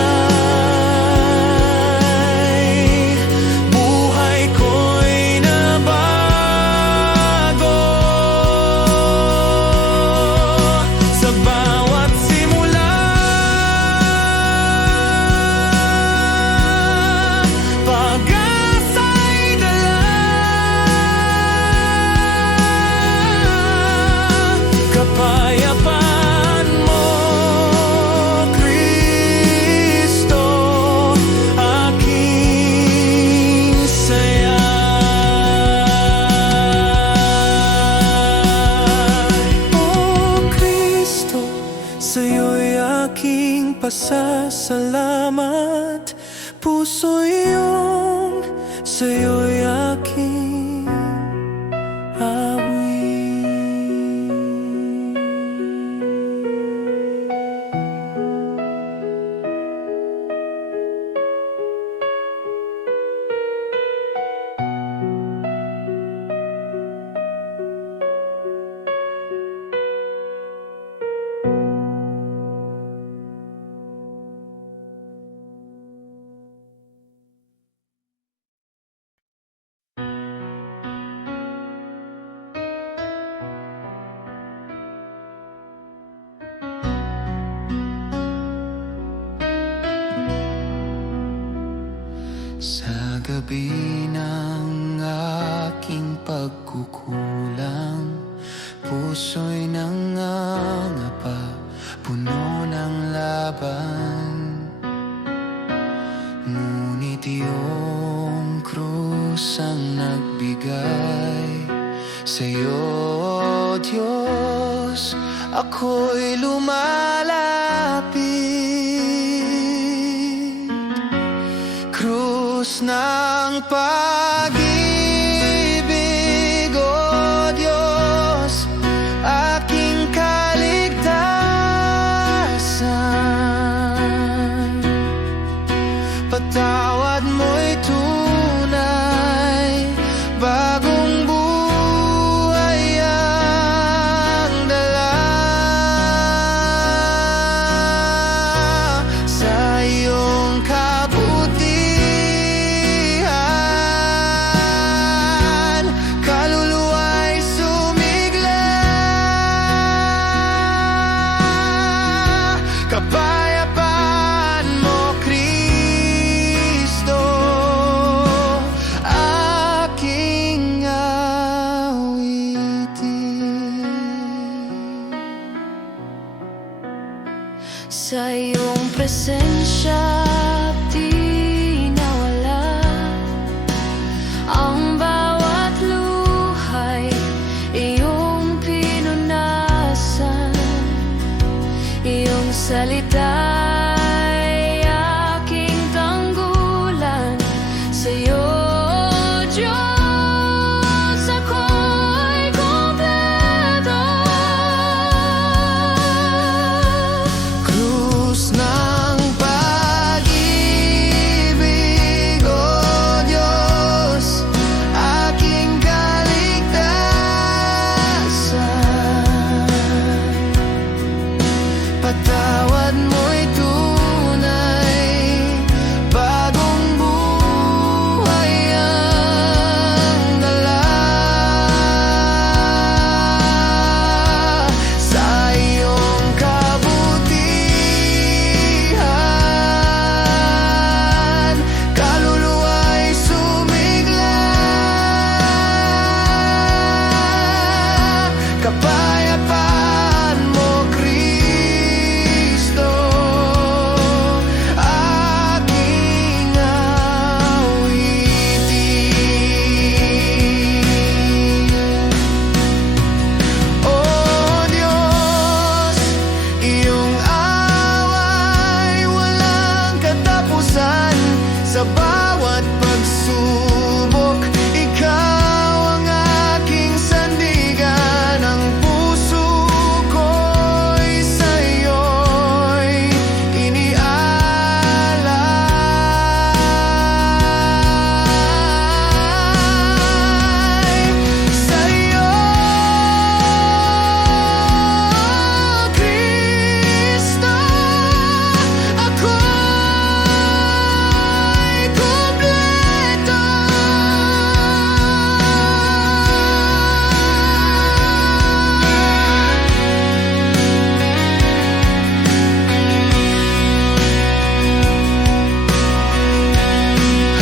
buhay ko'y nabago. Sa bawat simula, pag-asa'y dala. Kapayapaan mo, Kristo, aking saya. O Kristo, sa'yo'y aking pasasalamat. Puso'y iyong, sa'yo'y aking awit. gabi ng aking pagkukulang, puso'y nangangapa, puno ng laban. Ngunit iyong krus ang nagbigay sa'yo, Diyos, ako'y lumalapit. Krus ng pag-ibig, O Diyos, aking kaligtasan. Patawad mo'y tunay, bagong buhay ang dala. Sa iyong kabutihan, kaluluwa'y sumigla. Kapayapaan mo, Kristo, aking awitin. Sa iyong presensya di nawala ang bawat luhay, iyong pinunasan. Iyong salita'y aking tanggulan. Sa iyo, Diyos, ako'y kumpleto. Krus ng pag-ibig, O Diyos, aking kaligtasan. Patawad mo'y tunay, bagong buhay ang dala. Sa iyong kabutihan, kaluluwa'y sumigla. Kapayapaan mo, Kristo, aking awitin. O Diyos, iyong awa'y walang katapusan. Sa bawat pagsubok, ikaw ang aking sandigan. Ang puso ko'y sa'yo'y inialay. Sa'yo, Kristo, ako'y kumpleto.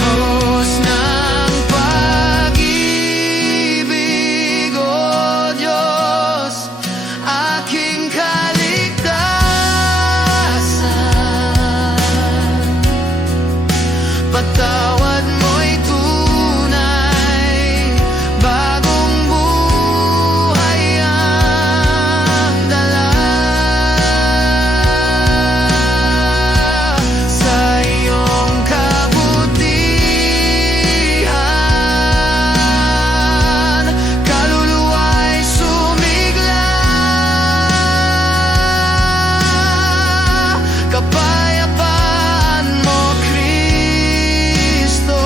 Hos ng pag-ibig, O Diyos, aking kaligtasan. Patawad mo'y tunay, bagong buhay ang dala. Sa iyong kabutihan, kaluluwa'y sumigla. Kapayapaan mo, Kristo,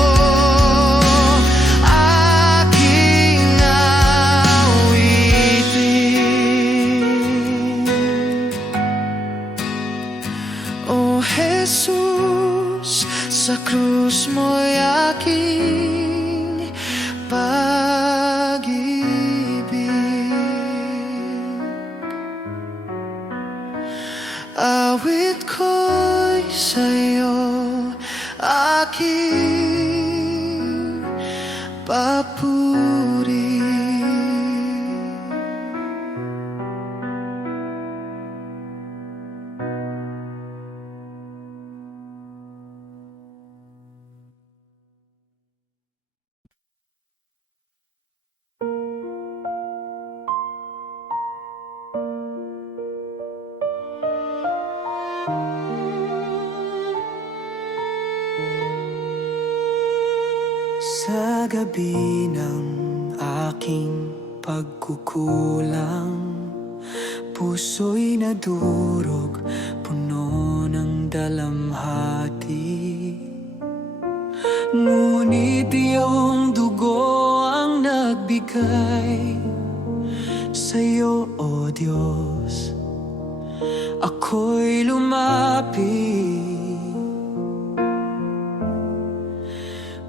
aking awitin. O Jesus, sa krus mo'y aking pag-ibig. Awit ko'y sa'yo, aking papuri. Sa gabi ng aking pagkukulang, puso'y nadurog, puno ng dalamhati. Ngunit iyong dugo ang nagbigay sa'yo, O Diyos. Ako'y lumapit,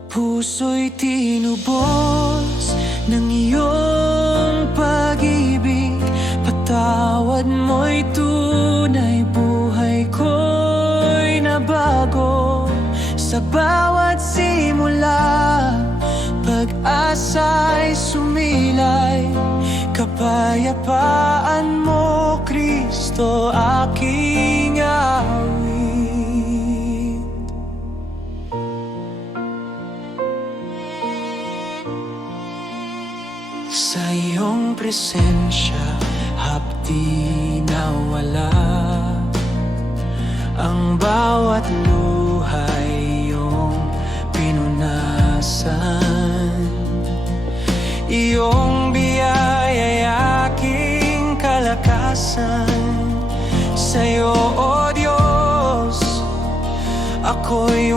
puso'y tinubos ng iyong pag-ibig. Patawad mo'y tunay, buhay ko'y nabago. Sa bawat simula, pag-asa'y sumilay. Kapayapaan mo, Kristo, aking awit. Sa iyong presensya, hapdi na wala. Ang bawat luhay iyong pinunasan. Iyong biyaya'y aking kalakasan. Sa'yo, O Diyos, ako'y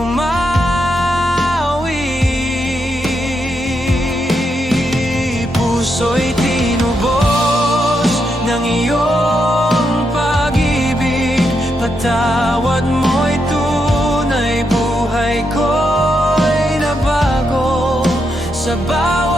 puso'y tinubos ng iyong pag-ibig. Patawad mo'y tunay, buhay ko'y nabago. Sa bawat